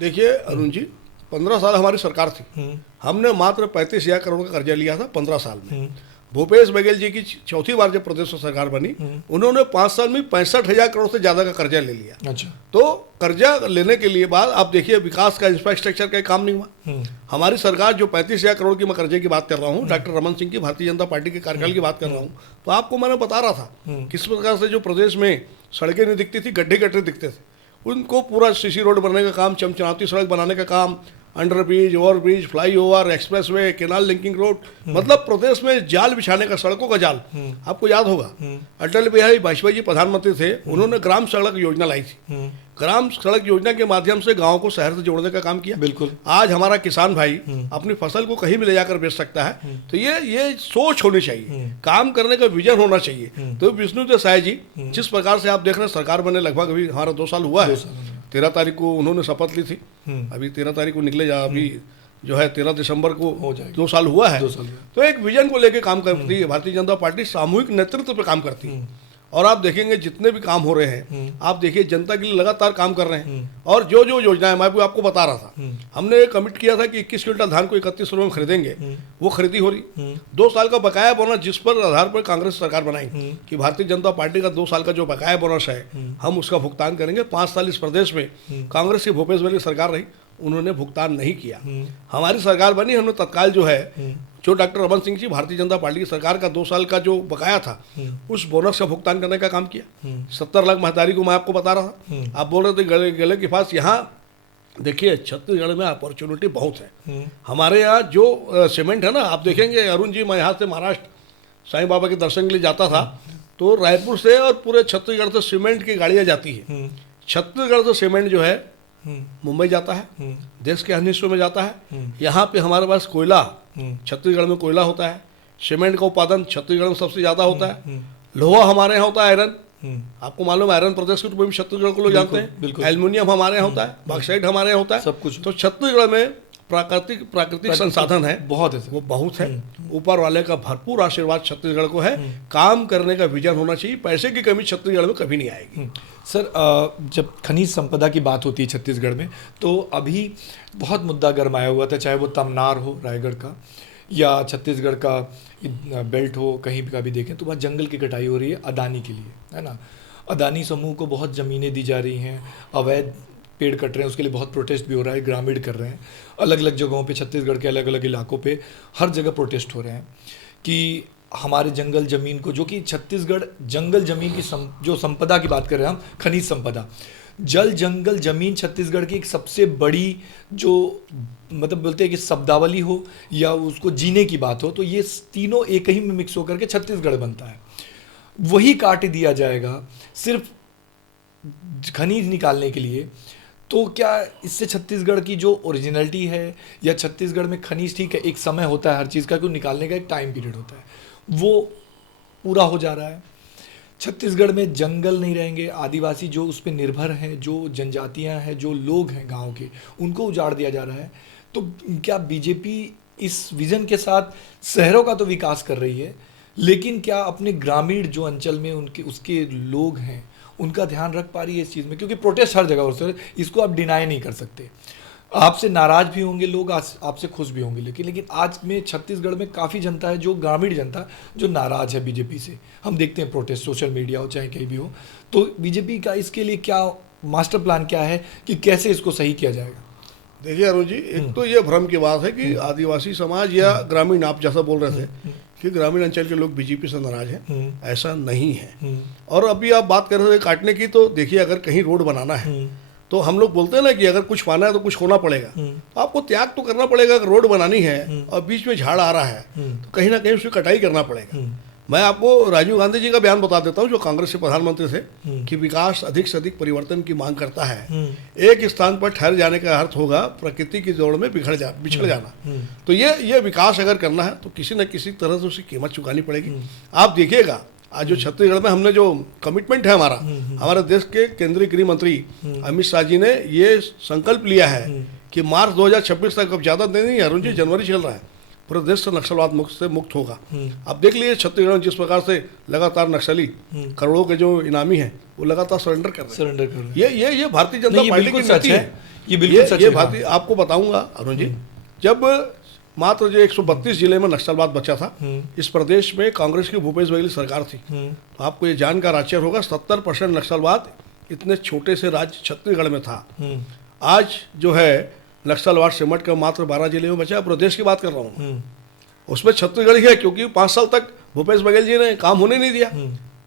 देखिए अरुण जी, 15 साल हमारी सरकार थी, हमने मात्र 35,000 करोड़ का कर्जा लिया था 15 साल में। भूपेश बघेल जी की 4थी बार जब प्रदेश में सरकार बनी, उन्होंने 5 साल में 65,000 करोड़ से ज्यादा का कर्जा ले लिया। अच्छा। तो कर्जा लेने के लिए बाद आप देखिए विकास का, इंफ्रास्ट्रक्चर का काम नहीं हुआ। हमारी सरकार जो 35,000 करोड़ की मैं कर्जे की बात कर रहा हूँ, डॉक्टर रमन सिंह की भारतीय जनता पार्टी के कार्यकाल की बात कर रहा हूँ, तो आपको मैंने बता रहा था किस प्रकार से जो प्रदेश में सड़कें नहीं दिखती थी, गड्ढे गड्ढे दिखते थे, उनको पूरा सीसी रोड बनने का काम, चमचमाती सड़क बनाने का काम, under bridge, over bridge, flyover, expressway, canal linking road, मतलब प्रदेश में जाल बिछाने का, सड़कों का जाल। आपको याद होगा अटल बिहारी वाजपेयी जी प्रधानमंत्री थे, उन्होंने ग्राम सड़क योजना लाई थी। ग्राम सड़क योजना के माध्यम से गांव को शहर से जोड़ने का काम किया। बिल्कुल। आज हमारा किसान भाई अपनी फसल को कहीं भी ले जाकर बेच सकता है। तो ये सोच होनी चाहिए, काम करने का विजन होना चाहिए। तो विष्णुदेव साय जी जिस प्रकार से आप देख रहे हैं, सरकार बने लगभग अभी हमारा 2 साल हुआ है। 13 तारीख को उन्होंने शपथ ली थी, अभी 13 तारीख को निकले जा, अभी जो है 13 दिसंबर को हो जाएगी। 2 साल हुआ है। 2 साल हुआ। तो एक विजन को लेके काम करती है भारतीय जनता पार्टी, सामूहिक नेतृत्व पे काम करती है। और आप देखेंगे जितने भी काम हो रहे हैं, आप देखिए जनता के लिए लगातार काम कर रहे हैं। और जो जो योजनाएं मैं भी आपको बता रहा था, हमने कमिट किया था कि 21 क्विंटल धान को 31 रुपये में खरीदेंगे, वो खरीदी हो रही। 2 साल का बकाया बोनस जिस पर आधार पर कांग्रेस सरकार बनाई कि भारतीय जनता पार्टी का 2 साल का जो बकाया बोनस है हम उसका भुगतान करेंगे। 5 साल इस प्रदेश में कांग्रेस की भूपेश बघेल सरकार रही, उन्होंने भुगतान नहीं किया। हमारी सरकार बनी, हमने तत्काल जो है जो डॉक्टर रमन सिंह जी भारतीय जनता पार्टी की सरकार का 2 साल का जो बकाया था उस बोनस का भुगतान करने का काम किया। 70 लाख महतारी को मैं आपको बता रहा था, आप बोल रहे थे गले गले के पास। यहाँ देखिए छत्तीसगढ़ में अपॉर्चुनिटी बहुत है। हमारे यहाँ जो सीमेंट है ना, आप देखेंगे अरुण जी, मैं यहाँ से महाराष्ट्र साईं बाबा के दर्शन के लिए जाता था तो रायपुर से और पूरे छत्तीसगढ़ से सीमेंट की गाड़ियाँ जाती है। छत्तीसगढ़ से सीमेंट जो है मुंबई जाता है, देश के अन्य हिस्सों में जाता है। यहाँ पे हमारे पास कोयला, छत्तीसगढ़ में कोयला होता है। सीमेंट का उत्पादन छत्तीसगढ़ में सबसे ज्यादा होता है। लोहा हमारे यहाँ होता है, आयरन आपको मालूम है, आयरन प्रदेश के रूप में छत्तीसगढ़ को लोग जानते हैं। एल्युमिनियम हमारे यहाँ होता है, बॉक्साइट हमारे यहाँ होता है, सब कुछ। तो छत्तीसगढ़ में प्राकृतिक संसाधन है, बहुत है, वो बहुत है। ऊपर वाले का भरपूर आशीर्वाद छत्तीसगढ़ को है। काम करने का विजन होना चाहिए, पैसे की कमी छत्तीसगढ़ में कभी नहीं आएगी। सर, जब खनिज संपदा की बात होती है छत्तीसगढ़ में, तो अभी बहुत मुद्दा गरमाया हुआ था, चाहे वो तमनार हो रायगढ़ का या छत्तीसगढ़ का बेल्ट हो, कहीं का भी देखें तो वहाँ जंगल की कटाई हो रही है अदानी के लिए, है ना। अदानी समूह को बहुत ज़मीनें दी जा रही हैं, अवैध पेड़ कट रहे हैं, उसके लिए बहुत प्रोटेस्ट भी हो रहा है, ग्रामीण कर रहे हैं। अलग अलग जगहों पे छत्तीसगढ़ के अलग अलग इलाकों पे हर जगह प्रोटेस्ट हो रहे हैं कि हमारे जंगल ज़मीन को, जो कि छत्तीसगढ़ जंगल ज़मीन की जो संपदा की बात कर रहे हैं हम, खनिज संपदा, जल जंगल ज़मीन छत्तीसगढ़ की एक सबसे बड़ी जो मतलब बोलते हैं कि शब्दावली हो या उसको जीने की बात हो, तो ये तीनों एक ही में मिक्स होकर के छत्तीसगढ़ बनता है। वही काट दिया जाएगा सिर्फ खनिज निकालने के लिए, तो क्या इससे छत्तीसगढ़ की जो ओरिजिनलिटी है, या छत्तीसगढ़ में खनिज, ठीक है एक समय होता है हर चीज़ का, क्यों निकालने का एक टाइम पीरियड होता है, वो पूरा हो जा रहा है। छत्तीसगढ़ में जंगल नहीं रहेंगे, आदिवासी जो उस पर निर्भर हैं, जो जनजातियां हैं, जो लोग हैं गांव के, उनको उजाड़ दिया जा रहा है। तो क्या बीजेपी इस विजन के साथ शहरों का तो विकास कर रही है, लेकिन क्या अपने ग्रामीण जो अंचल में उनके उसके लोग हैं उनका ध्यान रख पा रही है इस चीज़ में? क्योंकि प्रोटेस्ट हर जगह हो रहा है, इसको आप डिनाई नहीं कर सकते। आपसे नाराज भी होंगे लोग, आपसे खुश भी होंगे, लेकिन आज में छत्तीसगढ़ में काफ़ी जनता है, जो ग्रामीण जनता जो नाराज है बीजेपी से। हम देखते हैं प्रोटेस्ट, सोशल मीडिया हो चाहे कहीं भी हो। तो बीजेपी का इसके लिए क्या मास्टर प्लान क्या है कि कैसे इसको सही किया जाएगा? देखिए अरुण जी, एक तो ये भ्रम की बात है कि आदिवासी समाज या ग्रामीण, आप जैसा बोल रहे थे कि ग्रामीण अंचल के लोग बीजेपी से नाराज हैं, ऐसा नहीं है। और अभी आप बात कर रहे थे काटने की, तो देखिए अगर कहीं रोड बनाना है तो हम लोग बोलते हैं ना कि अगर कुछ पाना है तो कुछ खोना पड़ेगा, तो आपको त्याग तो करना पड़ेगा। अगर रोड बनानी है और बीच में झाड़ आ रहा है तो कहीं ना कहीं उसकी कटाई करना पड़ेगा। मैं आपको राजीव गांधी जी का बयान बता देता हूँ, जो कांग्रेस के प्रधानमंत्री थे, कि विकास अधिक से अधिक परिवर्तन की मांग करता है। एक स्थान पर ठहर जाने का अर्थ होगा प्रकृति की दौड़ में बिछड़ जाना। तो ये विकास अगर करना है तो किसी न किसी तरह से उसकी कीमत चुकानी पड़ेगी। आप देखिएगा आज जो छत्तीसगढ़ में हमने जो कमिटमेंट है हमारे देश के केंद्रीय गृह मंत्री अमित शाह जी ने ये संकल्प लिया है कि मार्च 2026 तक, अब ज़्यादा दिन नहीं है अरुण जी, जनवरी चल रहा है, पूरे देश से नक्सलवाद मुक्त होगा। अब देख लीजिए छत्तीसगढ़ में जिस प्रकार से लगातार नक्सली करोड़ों के जो इनामी हैं वो लगातार सरेंडर कर रहे हैं। ये भारतीय जनता पार्टी की नीति है। ये बिल्कुल सच है। भारतीय, आपको बताऊंगा अरुण जी, जब मात्र जो 132 जिले में नक्सलवाद बचा था, इस प्रदेश में कांग्रेस की भूपेश बघेल सरकार थी, तो आपको ये जानकर आश्चर्य होगा 70% नक्सलवाद इतने छोटे से राज्य छत्तीसगढ़ में था। आज जो है नक्सलवाद सिमट कर मात्र 12 जिले में बचा। प्रदेश की बात कर रहा हूँ, उसमें छत्तीसगढ़ ही है, क्योंकि 5 साल तक भूपेश बघेल जी ने काम होने नहीं दिया।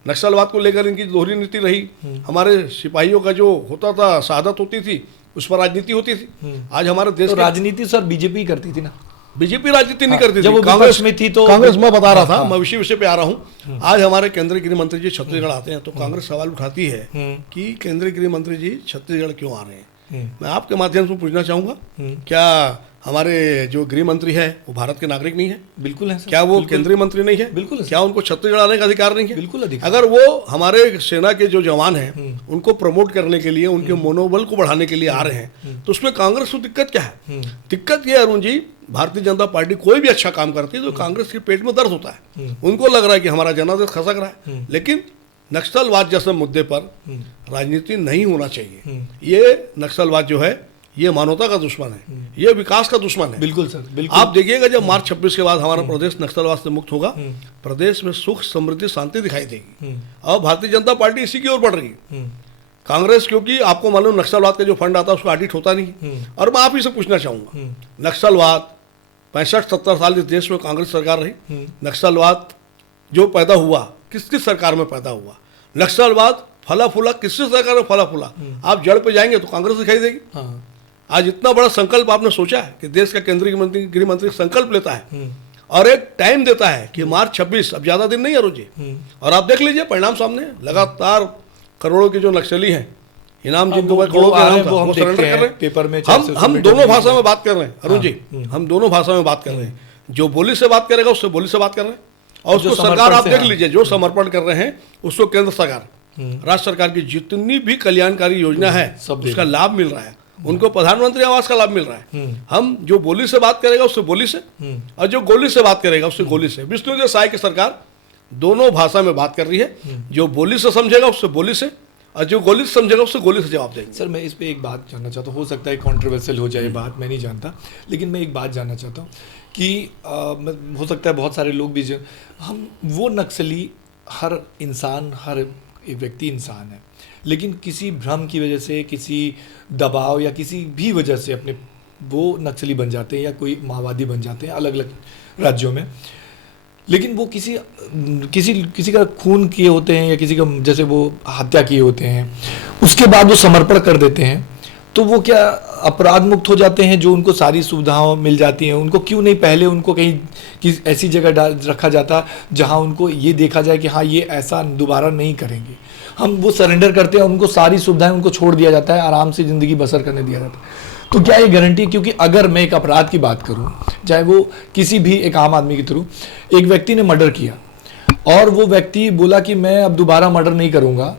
नक्सलवाद को लेकर इनकी दोहरी नीति रही। हमारे सिपाहियों का जो होता था, शहादत होती थी, उस पर राजनीति होती थी। आज हमारे देश राजनीति सर बीजेपी करती थी ना, बीजेपी राजनीति नहीं करती जब थी, कांग्रेस में थी तो कांग्रेस में बता रहा था। मैं उसी विषय पे आ रहा हूँ। आज हमारे केंद्रीय गृह मंत्री जी छत्तीसगढ़ आते हैं तो कांग्रेस सवाल उठाती है कि केंद्रीय गृह मंत्री जी छत्तीसगढ़ क्यों आ रहे हैं। मैं आपके माध्यम से पूछना चाहूंगा, क्या हमारे जो गृह मंत्री है वो भारत के नागरिक नहीं है? बिल्कुल है सर, क्या वो बिल्कुल। केंद्रीय मंत्री नहीं है? बिल्कुल है सर। क्या उनको छत्तीसगढ़ आने का अधिकार नहीं है? बिल्कुल अधिकार। अगर वो हमारे सेना के जो जवान हैं उनको प्रमोट करने के लिए, उनके मनोबल को बढ़ाने के लिए आ रहे हैं, तो उसमें कांग्रेस को दिक्कत क्या है? दिक्कत ये है अरुण जी, भारतीय जनता पार्टी कोई भी अच्छा काम करती है तो कांग्रेस के पेट में दर्द होता है, उनको लग रहा है कि हमारा जनादेश खसक रहा है। लेकिन नक्सलवाद जैसे मुद्दे पर राजनीति नहीं होना चाहिए। ये नक्सलवाद जो है ये मानवता का दुश्मन है, ये विकास का दुश्मन है। बिल्कुल सर, बिल्कुल। आप देखिएगा जब मार्च 26 के बाद हमारा प्रदेश नक्सलवाद से मुक्त होगा, प्रदेश में सुख समृद्धि शांति दिखाई देगी। और भारतीय जनता पार्टी इसी की ओर बढ़ रही है। कांग्रेस, क्योंकि आपको मालूम नक्सलवाद का जो फंड आता है उसका ऑडिट होता नहीं। और मैं आप ही से पूछना चाहूंगा, नक्सलवाद 65-70 साल इस देश में कांग्रेस सरकार रही, नक्सलवाद जो पैदा हुआ किस किस सरकार में पैदा हुआ? नक्सलवाद फला फूला किससे सरकार में फला फूला? आप जड़ पे जाएंगे तो कांग्रेस दिखाई देगी। हाँ। आज इतना बड़ा संकल्प आपने सोचा है कि देश का केंद्रीय मंत्री, गृह मंत्री संकल्प लेता है और एक टाइम देता है कि मार्च 26, अब ज्यादा दिन नहीं है रोजी, और आप देख लीजिए परिणाम सामने है। लगातार करोड़ों के जो नक्सली हैं, इनाम जिनको करोड़ों के इनाम था, वो सरेंडर कर रहे हैं। पेपर में हम दोनों भाषा में बात कर रहे हैं अरुण जी, हम दोनों भाषा में बात कर रहे हैं। जो बोली से बात करेगा उससे बोली से बात कर रहे हैं, और उसको सरकार आप देख लीजिए जो समर्पण कर रहे हैं उसको केंद्र सरकार, राज्य सरकार की जितनी भी कल्याणकारी योजना है उसका लाभ मिल रहा है। उनको प्रधानमंत्री आवास का लाभ मिल रहा है। हम जो बोली से बात करेगा उससे बोली से, और जो गोली से बात करेगा उससे गोली से। विष्णुदेव साय की सरकार दोनों भाषा में बात कर रही है, जो बोली से समझेगा उससे बोली से, और जो गोली से समझेगा उससे गोली से जवाब देंगे। सर मैं इस पे एक बात जानना चाहता हूँ, हो सकता है कंट्रोवर्शियल हो जाए बात, मैं नहीं जानता, लेकिन मैं एक बात जानना चाहता हूँ कि हो सकता है बहुत सारे लोग भी जो हम वो नक्सली, हर इंसान, हर एक व्यक्ति इंसान है, लेकिन किसी भ्रम की वजह से, किसी दबाव या किसी भी वजह से अपने वो नक्सली बन जाते हैं या कोई माओवादी बन जाते हैं अलग अलग राज्यों में। लेकिन वो किसी का खून किए होते हैं या किसी का जैसे वो हत्या किए होते हैं, उसके बाद वो समर्पण कर देते हैं, तो वो क्या अपराध मुक्त हो जाते हैं? जो उनको सारी सुविधाएं मिल जाती हैं, उनको क्यों नहीं पहले उनको कहीं ऐसी जगह रखा जाता जहां उनको ये देखा जाए कि हाँ ये ऐसा दोबारा नहीं करेंगे। हम वो सरेंडर करते हैं, उनको सारी सुविधाएं उनको छोड़ दिया जाता है, आराम से ज़िंदगी बसर करने दिया जाता है। तो क्या ये गारंटी? क्योंकि अगर मैं एक अपराध की बात करूं, चाहे वो किसी भी एक आम आदमी के थ्रू, एक व्यक्ति ने मर्डर किया और वो व्यक्ति बोला कि मैं अब दोबारा मर्डर नहीं करूंगा,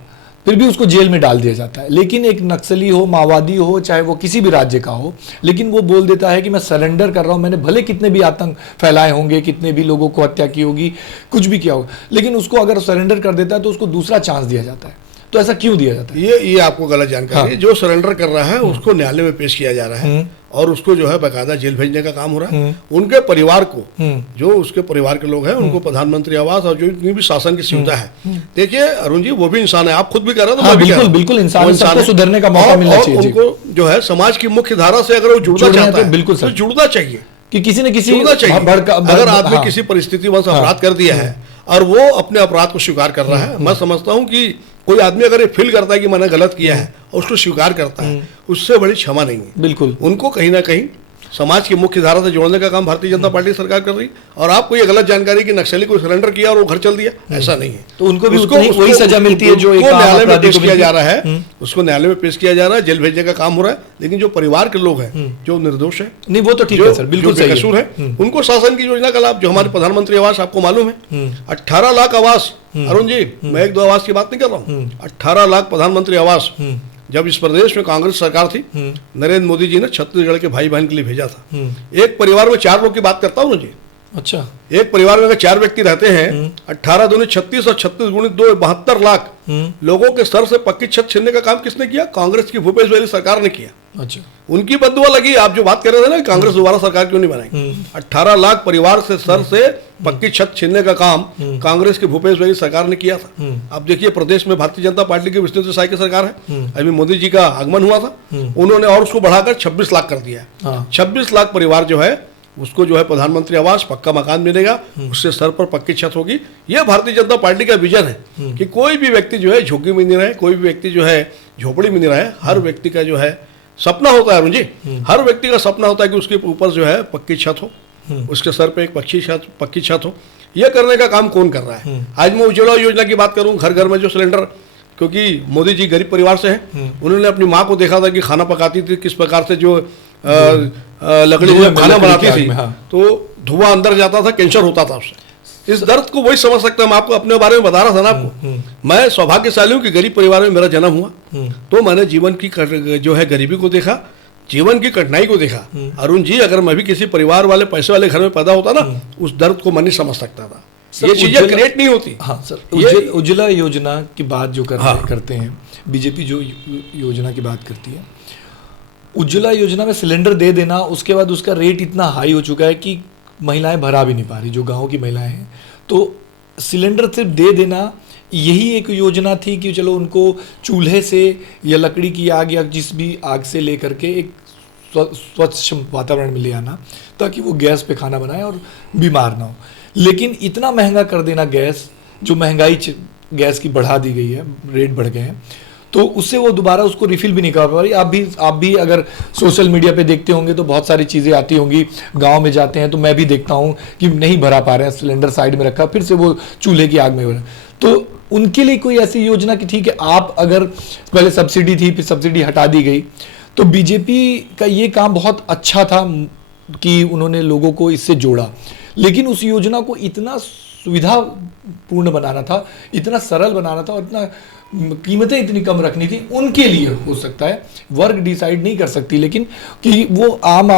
फिर भी उसको जेल में डाल दिया जाता है। लेकिन एक नक्सली हो, माओवादी हो, चाहे वो किसी भी राज्य का हो, लेकिन वो बोल देता है कि मैं सरेंडर कर रहा हूं, मैंने भले कितने भी आतंक फैलाए होंगे, कितने भी लोगों को हत्या की होगी, कुछ भी किया होगा, लेकिन उसको अगर सरेंडर कर देता है तो उसको दूसरा चांस दिया जाता है। तो ऐसा क्यों दिया जाता है? ये आपको गलत जानकारी है। जो सरेंडर कर रहा है उसको न्यायालय में पेश किया जा रहा है और उसको जो है बाकायदा जेल भेजने का काम हो रहा है। उनके परिवार को, जो उसके परिवार के लोग हैं, उनको प्रधानमंत्री आवास और जो इतनी भी शासन की सुविधा है, देखिए अरुण जी वो भी इंसान है, आप खुद भी कह रहे हो, बिल्कुल बिल्कुल इंसान, सबको सुधरने का मौका मिलना चाहिए। उनको जो है समाज की मुख्य धारा से अगर वो जुड़ना चाहता है बिल्कुल तो जुड़ना चाहिए, कि किसी न किसी जुड़ना चाहिए। अगर आपने किसी परिस्थिति में अपराध कर दिया है और वो अपने अपराध को स्वीकार कर रहा है, मैं समझता हूँ कि कोई आदमी अगर ये फील करता है कि मैंने गलत किया है और उसको स्वीकार करता है, उससे बड़ी क्षमा नहीं है। बिल्कुल उनको कहीं ना कहीं समाज की मुख्य धारा से जोड़ने का काम भारतीय जनता पार्टी सरकार कर रही। और आपको ये गलत जानकारी कि नक्सली को सरेंडर किया और वो घर चल दिया, ऐसा नहीं है। तो उनको भी वही सजा मिलती है जो न्यायालय में पेश किया जा रहा है, उसको न्यायालय में पेश किया जा रहा है, जेल भेजने का काम हो रहा है। लेकिन जो परिवार के लोग हैं जो निर्दोष है, नहीं वो तो ठीक है सर, बिल्कुल सही बेकसूर है, उनको शासन की योजना का लाभ, जो हमारे प्रधानमंत्री आवास आपको मालूम है 18 लाख आवास, अरुण जी मैं 1-2 आवास की बात नहीं कर रहा हूँ, 18 लाख प्रधानमंत्री आवास जब इस प्रदेश में कांग्रेस सरकार थी, नरेंद्र मोदी जी ने छत्तीसगढ़ के भाई बहन के लिए भेजा था। एक परिवार में 4 लोग की बात करता हूँ ना जी। अच्छा, एक परिवार में अगर 4 व्यक्ति रहते हैं, 18 दूनी 36 और 36 गुणी 2 72 लाख लोगों के सर से पक्की छत छीनने का काम किसने किया? कांग्रेस की भूपेश बघेल सरकार ने किया। अच्छा, उनकी बददुआ लगी। आप जो बात कर रहे थे ना कांग्रेस दोबारा सरकार क्यों नहीं बनाएगी, 18 लाख परिवार से सर से पक्की छत छीनने का काम कांग्रेस की भूपेश बघेल सरकार ने किया था। अब देखिए प्रदेश में भारतीय जनता पार्टी की विष्णुदेव साय की सरकार है, अभी मोदी जी का आगमन हुआ था, उन्होंने और उसको बढ़ाकर 26 लाख कर दिया। 26 लाख परिवार जो है उसको जो है प्रधानमंत्री आवास, पक्का मकान मिलेगा, उससे सर पर पक्की छत होगी। यह भारतीय जनता पार्टी का विजन है कि कोई भी व्यक्ति जो है झुग्गी में नहीं रहे, कोई भी व्यक्ति जो है झोपड़ी में नहीं रहे। हर व्यक्ति का जो है सपना होता है अरुण जी, हर व्यक्ति का सपना होता है कि उसके ऊपर जो है पक्की छत हो, उसके सर पे एक पक्की छत हो। यह करने का काम कौन कर रहा है? आज मैं उज्ज्वला योजना की बात करूं, घर घर में जो सिलेंडर, क्योंकि मोदी जी गरीब परिवार से हैं, उन्होंने अपनी माँ को देखा था कि खाना पकाती थी किस प्रकार से, जो लकड़ी धुआं में में, खाना लकड़ी बनाती की आग थी में, हाँ। तो धुआं अंदर जाता था, कैंसर होता था उससे। इस दर्द को वही समझ सकता है। मैं आपको अपने बारे में बता रहा था ना आपको, मैं सौभाग्यशाली हूँ कि गरीब परिवार में मेरा जन्म हुआ, तो मैंने जीवन की जो है गरीबी को देखा, जीवन की कठिनाई को देखा। अरुण जी, अगर मैं भी किसी परिवार वाले पैसे वाले घर में पैदा होता ना, उस दर्द को मैं नहीं समझ सकता था। सर, ये चीजें उज्ज्वला- क्रिएट नहीं होती। हाँ सर, ये उज्ज्वला योजना की बात जो हाँ। करते हैं, बीजेपी जो योजना की बात करती है, उज्ज्वला योजना में सिलेंडर दे देना, उसके बाद उसका रेट इतना हाई हो चुका है कि महिलाएं भरा भी नहीं पा रही, जो गांव की महिलाएं हैं। तो सिलेंडर सिर्फ दे देना, यही एक योजना थी कि चलो उनको चूल्हे से या लकड़ी की आग या जिस भी आग से लेकर के एक स्वच्छ वातावरण में ले आना, ताकि वो गैस पे खाना बनाए और बीमार ना हो। लेकिन इतना महंगा कर देना गैस, जो महंगाई गैस की बढ़ा दी गई है, रेट बढ़ गए हैं, तो उससे वो दोबारा उसको रिफिल भी नहीं कर पा रही। आप भी अगर सोशल मीडिया पे देखते होंगे तो बहुत सारी चीज़ें आती होंगी, गांव में जाते हैं तो मैं भी देखता हूं कि नहीं भरा पा रहे हैं, सिलेंडर साइड में रखा, फिर से वो चूल्हे की आग में भरा। तो उनके लिए कोई ऐसी योजना कि ठीक है, आप अगर पहले सब्सिडी थी, फिर सब्सिडी हटा दी गई, तो बीजेपी का ये काम बहुत अच्छा था कि उन्होंने लोगों को इससे जोड़ा। लेकिन उस योजना को इतना सुविधापूर्ण बनाना था, इतना सरल बनाना था, और इतना कीमतें इतनी कम रखनी थी उनके लिए। हो सकता है वर्ग डिसाइड नहीं कर सकती, लेकिन कि वो आम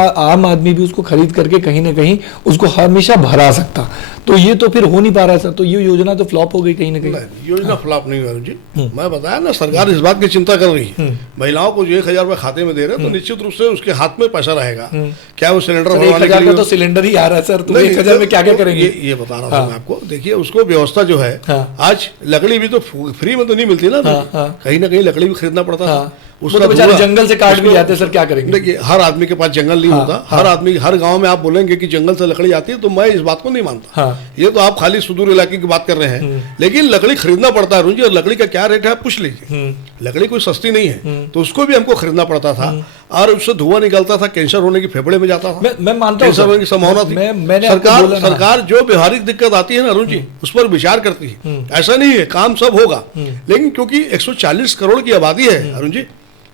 आदमी भी उसको खरीद करके कहीं ना कहीं उसको हमेशा भरा सकता। तो ये तो फिर हो नहीं पा रहा सर, तो ये योजना तो फ्लॉप हो गई कहीं ना कहीं। योजना फ्लॉप नहीं हुआ अरुण जी। मैं बताया ना, सरकार इस बात की चिंता कर रही है, महिलाओं को जो 1,000 रुपये खाते में दे रहे हैं, तो निश्चित रूप से उसके हाथ में पैसा रहेगा। क्या वो सिलेंडर सर, 1,000 का तो सिलेंडर ही आ रहा है सर, तो 1,000 में क्या क्या करेंगे? ये बता रहा हूँ मैं आपको। देखिए, उसको व्यवस्था जो है, आज लकड़ी भी तो फ्री में तो नहीं मिलती ना, कहीं ना कहीं लकड़ी भी खरीदना पड़ता था। उसका बेचारे जंगल से काट भी जाते हैं सर, क्या करेंगे? देखिए, हर आदमी के पास जंगल नहीं होता। हर आदमी, हर गांव में आप बोलेंगे कि जंगल से लकड़ी आती है, तो मैं इस बात को नहीं मानता। ये तो आप खाली सुदूर इलाके की बात कर रहे हैं, लेकिन लकड़ी खरीदना पड़ता है अरुण जी। और लकड़ी का क्या रेट है आप पूछ लीजिए। लकड़ी कोई सस्ती नहीं है, तो उसको भी हमको खरीदना पड़ता था, और उससे धुआं निकलता था, कैंसर होने की फेफड़े में जाता था, मैं मानता हूं, कैंसर होने की संभावना थी। सरकार जो व्यवहारिक दिक्कत आती है ना अरुण जी, उस पर विचार करती है। ऐसा नहीं है काम सब होगा, लेकिन क्योंकि 140 करोड़ की आबादी है अरुण जी,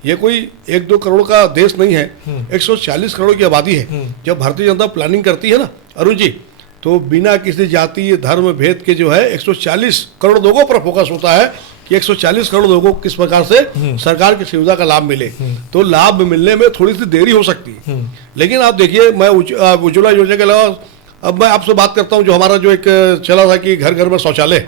ये कोई 1-2 करोड़ का देश नहीं है, 140 करोड़ की आबादी है। जब भारतीय जनता प्लानिंग करती है ना अरुण जी, तो बिना किसी जाति धर्म भेद के जो है 140 करोड़ लोगों पर फोकस होता है कि 140 करोड़ लोगों को किस प्रकार से सरकार की सुविधा का लाभ मिले। तो लाभ मिलने में थोड़ी सी देरी हो सकती है, लेकिन आप देखिए, मैं उज्ज्वला योजना के अलावा अब मैं आपसे बात करता हूँ, जो हमारा जो एक चला था कि घर घर में शौचालय,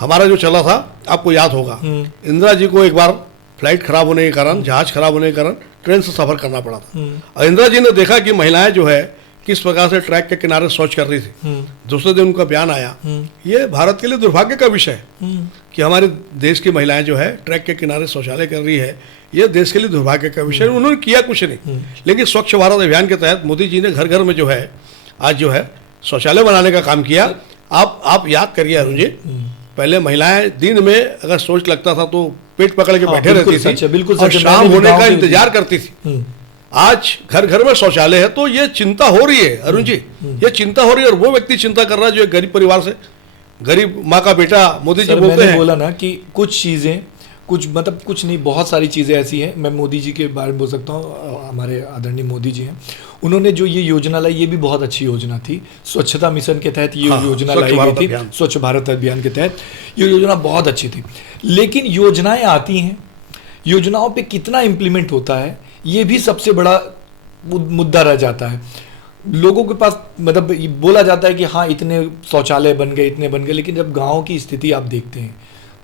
हमारा जो चला था, आपको याद होगा, इंदिरा जी को एक बार फ्लाइट खराब होने के कारण, जहाज खराब होने के कारण ट्रेन से सफर करना पड़ा था। और इंदिरा जी ने देखा कि महिलाएं जो है किस प्रकार से ट्रैक के किनारे शौच कर रही थी। दूसरे दिन उनका बयान आया। ये भारत के लिए दुर्भाग्य का विषय है कि हमारे देश की महिलाएं जो है ट्रैक के किनारे शौचालय कर रही है। ये देश के लिए दुर्भाग्य का विषय है। उन्होंने किया कुछ नहीं, लेकिन स्वच्छ भारत अभियान के तहत मोदी जी ने घर घर में जो है आज जो है शौचालय बनाने का काम किया। आप याद करिए अरुण जी, पहले महिलाएं दिन में अगर शौच लगता था तो पेट पकड़ के बैठे रहती थी और शाम होने का इंतजार करती थी। आज घर घर में शौचालय है, तो ये चिंता हो रही है अरुण जी, ये चिंता हो रही है। और वो व्यक्ति चिंता कर रहा है जो एक गरीब परिवार से, गरीब माँ का बेटा। मोदी जी बोलते हैं, बोला ना कि कुछ चीजें, कुछ मतलब कुछ नहीं, बहुत सारी चीजें ऐसी हैं। मैं मोदी जी के बारे में बोल सकता हूँ, हमारे आदरणीय मोदी जी हैं, उन्होंने जो ये योजना लाई, ये भी बहुत अच्छी योजना थी। स्वच्छता मिशन के तहत ये योजना लाई गई थी, स्वच्छ भारत अभियान के तहत ये योजना बहुत अच्छी थी। लेकिन योजनाएं आती हैं, योजनाओं पे कितना इम्प्लीमेंट होता है, ये भी सबसे बड़ा मुद्दा रह जाता है। लोगों के पास मतलब बोला जाता है कि हाँ इतने शौचालय बन गए, इतने बन गए, लेकिन जब गाँव की स्थिति आप देखते हैं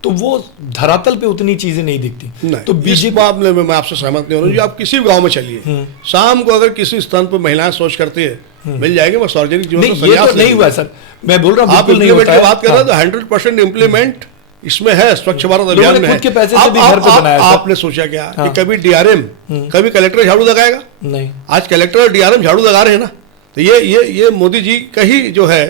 तो वो धरातल पे उतनी चीजें नहीं दिखती। तो बीजेपी मामले में मैं आपसे सहमत नहीं हो रहा हूँ। आप किसी भी गांव में चलिए, शाम को अगर किसी स्थान पर महिलाएं शौच करती है, मिल जाएगी। मैं सार्वजनिक जीवन में ये तो नहीं हुआ सर, मैं बोल रहा हूँ आप इम्प्लीमेंट की बात कर रहे हैं तो 100% इम्प्लीमेंट इसमें है। स्वच्छ भारत अभियान में खुद के पैसे से भी घर पे बनाया। आपने सोचा क्या कि कभी डीआरएम, कभी कलेक्टर झाड़ू लगाएगा? नहीं। आज कलेक्टर और डीआरएम झाड़ू लगा रहे हैं ना, तो ये मोदी जी का ही जो है,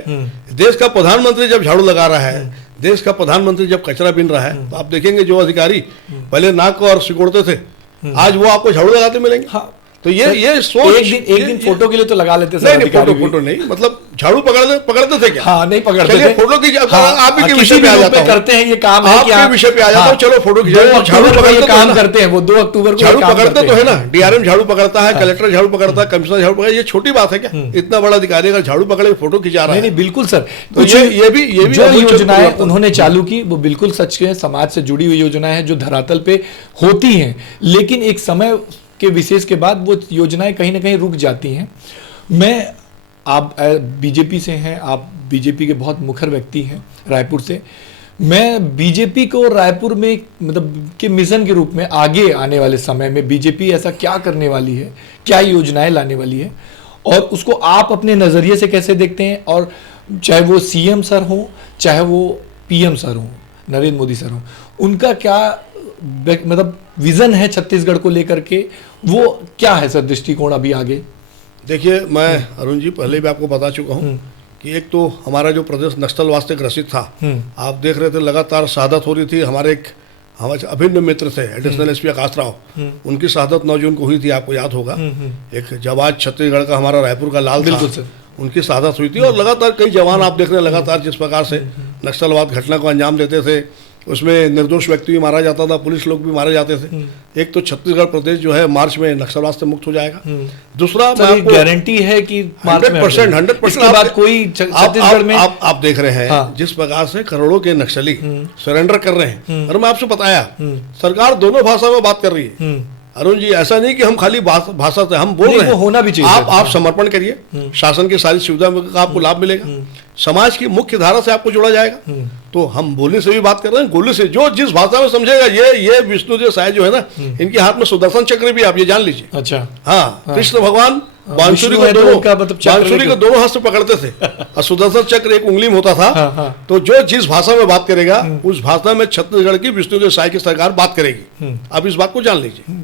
देश का प्रधानमंत्री जब झाड़ू लगा रहा है, देश का प्रधानमंत्री जब कचरा बीन रहा है, तो आप देखेंगे जो अधिकारी पहले नाक और सिकोड़ते थे, आज वो आपको झाड़ू लगाते मिलेंगे। हाँ, तो ये सोच एक दिन फोटो के लिए तो लगा लेते नहीं फोटो नहीं, मतलब झाड़ू पकड़ते थे क्या? हाँ, नहीं पकड़ते थे। फोटो की आप भी किसी विषय पे आ जाता हूं, करते हैं ये काम है कि आपके विषय पे आ जाता हूं। चलो फोटो की झाड़ू पकड़ते काम करते हैं, वो 2 अक्टूबर को झाड़ू पकड़ते तो है ना, डीआरएम झाड़ू पकड़ता है, कलेक्टर झाड़ू पकड़ता है, कमिश्नर झाड़ू पकड़ता है। ये छोटी बात है क्या? इतना बड़ा अधिकारी अगर झाड़ू पकड़े फोटो खिंचा रहा है? नहीं बिल्कुल सर। तो ये भी जो योजनाएं उन्होंने चालू की वो बिल्कुल सच है, समाज से जुड़ी हुई योजनाएं हैं जो धरातल पे होती हैं, लेकिन एक समय के विशेष के बाद वो योजनाएं कहीं ना कहीं रुक जाती हैं। आप बीजेपी से हैं, आप बीजेपी के बहुत मुखर व्यक्ति हैं रायपुर से। मैं बीजेपी को रायपुर में मतलब के मिशन के रूप में आगे आने वाले समय में बीजेपी ऐसा क्या करने वाली है, क्या योजनाएं लाने वाली है, और उसको आप अपने नज़रिए से कैसे देखते हैं? और चाहे वो सीएम सर हो, चाहे वो पीएम सर हो, नरेंद्र मोदी सर हो, उनका क्या मतलब विजन है छत्तीसगढ़ को लेकर के, वो क्या है सर दृष्टिकोण अभी आगे? देखिए, मैं अरुण जी पहले भी आपको बता चुका हूँ कि एक तो हमारा जो प्रदेश नक्सलवाद से ग्रसित था, आप देख रहे थे लगातार शहादत हो रही थी। हमारे अभिन्न मित्र थे एडिशनल एसपी आकाश राव, उनकी शहादत 9 जून को हुई थी, आपको याद होगा। एक जवान छत्तीसगढ़ का हमारा रायपुर का लाल था, उनकी शहादत हुई थी। और लगातार कई जवान आप देख रहे हैं लगातार जिस प्रकार से नक्सलवाद घटना को अंजाम देते थे, उसमें निर्दोष व्यक्ति भी मारा जाता था, पुलिस लोग भी मारे जाते थे। एक तो छत्तीसगढ़ प्रदेश जो है मार्च में नक्सलवाद से मुक्त हो जाएगा। दूसरा गारंटी है कि 100% बाद कोई छत्तीसगढ़ में आप देख रहे हैं। हाँ। जिस प्रकार से करोड़ों के नक्सली सरेंडर कर रहे हैं, और मैं आपसे बताया सरकार दोनों भाषा में बात कर रही है। अरुण जी, ऐसा नहीं कि हम खाली भाषा से हम बोल रहे हैं, होना भी चाहिए। आप समर्पण करिए, शासन की सारी सुविधा का आपको लाभ मिलेगा, समाज की मुख्य धारा से आपको जोड़ा जाएगा। तो हम बोलने से भी बात कर रहे हैं, गोली से, जो जिस भाषा में समझेगा। ये विष्णुदेव साय जो है ना, इनके हाथ में सुदर्शन चक्र भी, आप ये जान लीजिए। अच्छा, हाँ, कृष्ण भगवान बांसुरी को दोनों हाथ से पकड़ते थे, और सुदर्शन चक्र एक उंगली में होता था। तो जो जिस भाषा में बात करेगा, उस भाषा में छत्तीसगढ़ की विष्णुदेव साय की सरकार बात करेगी। आप इस बात को जान लीजिए।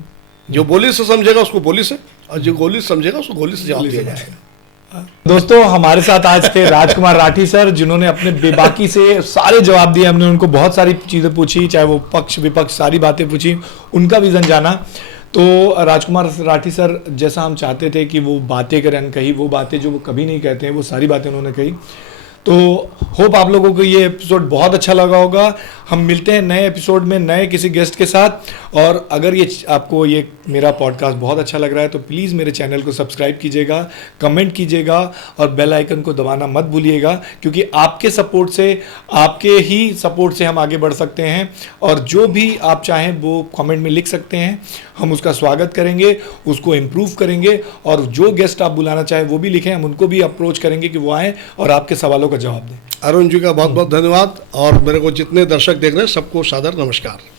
जो बोली से समझेगा उसको बोली से, और जो गोली से समझेगा उसको गोली से जवाब दिया जाएगा। दोस्तों, हमारे साथ आज थे राजकुमार राठी सर, जिन्होंने अपने बेबाकी से सारे जवाब दिए। हमने उनको बहुत सारी चीजें पूछी, चाहे वो पक्ष विपक्ष सारी बातें पूछी, उनका विजन जाना। तो राजकुमार राठी सर जैसा हम चाहते थे कि वो बातें करें अनकही, वो बातें जो वो कभी नहीं कहते हैं, वो सारी बातें उन्होंने कही। तो होप आप लोगों को ये एपिसोड बहुत अच्छा लगा होगा। हम मिलते हैं नए एपिसोड में नए किसी गेस्ट के साथ। और अगर ये आपको ये मेरा पॉडकास्ट बहुत अच्छा लग रहा है तो प्लीज़ मेरे चैनल को सब्सक्राइब कीजिएगा, कमेंट कीजिएगा, और बेल आइकन को दबाना मत भूलिएगा, क्योंकि आपके सपोर्ट से, आपके ही सपोर्ट से हम आगे बढ़ सकते हैं। और जो भी आप चाहें वो कमेंट में लिख सकते हैं, हम उसका स्वागत करेंगे, उसको इम्प्रूव करेंगे। और जो गेस्ट आप बुलाना चाहें वो भी लिखें, हम उनको भी अप्रोच करेंगे कि वो आएँ और आपके सवालों का जवाब दें। अरुण जी का बहुत बहुत धन्यवाद, और मेरे को जितने दर्शक देख रहे हैं सबको सादर नमस्कार।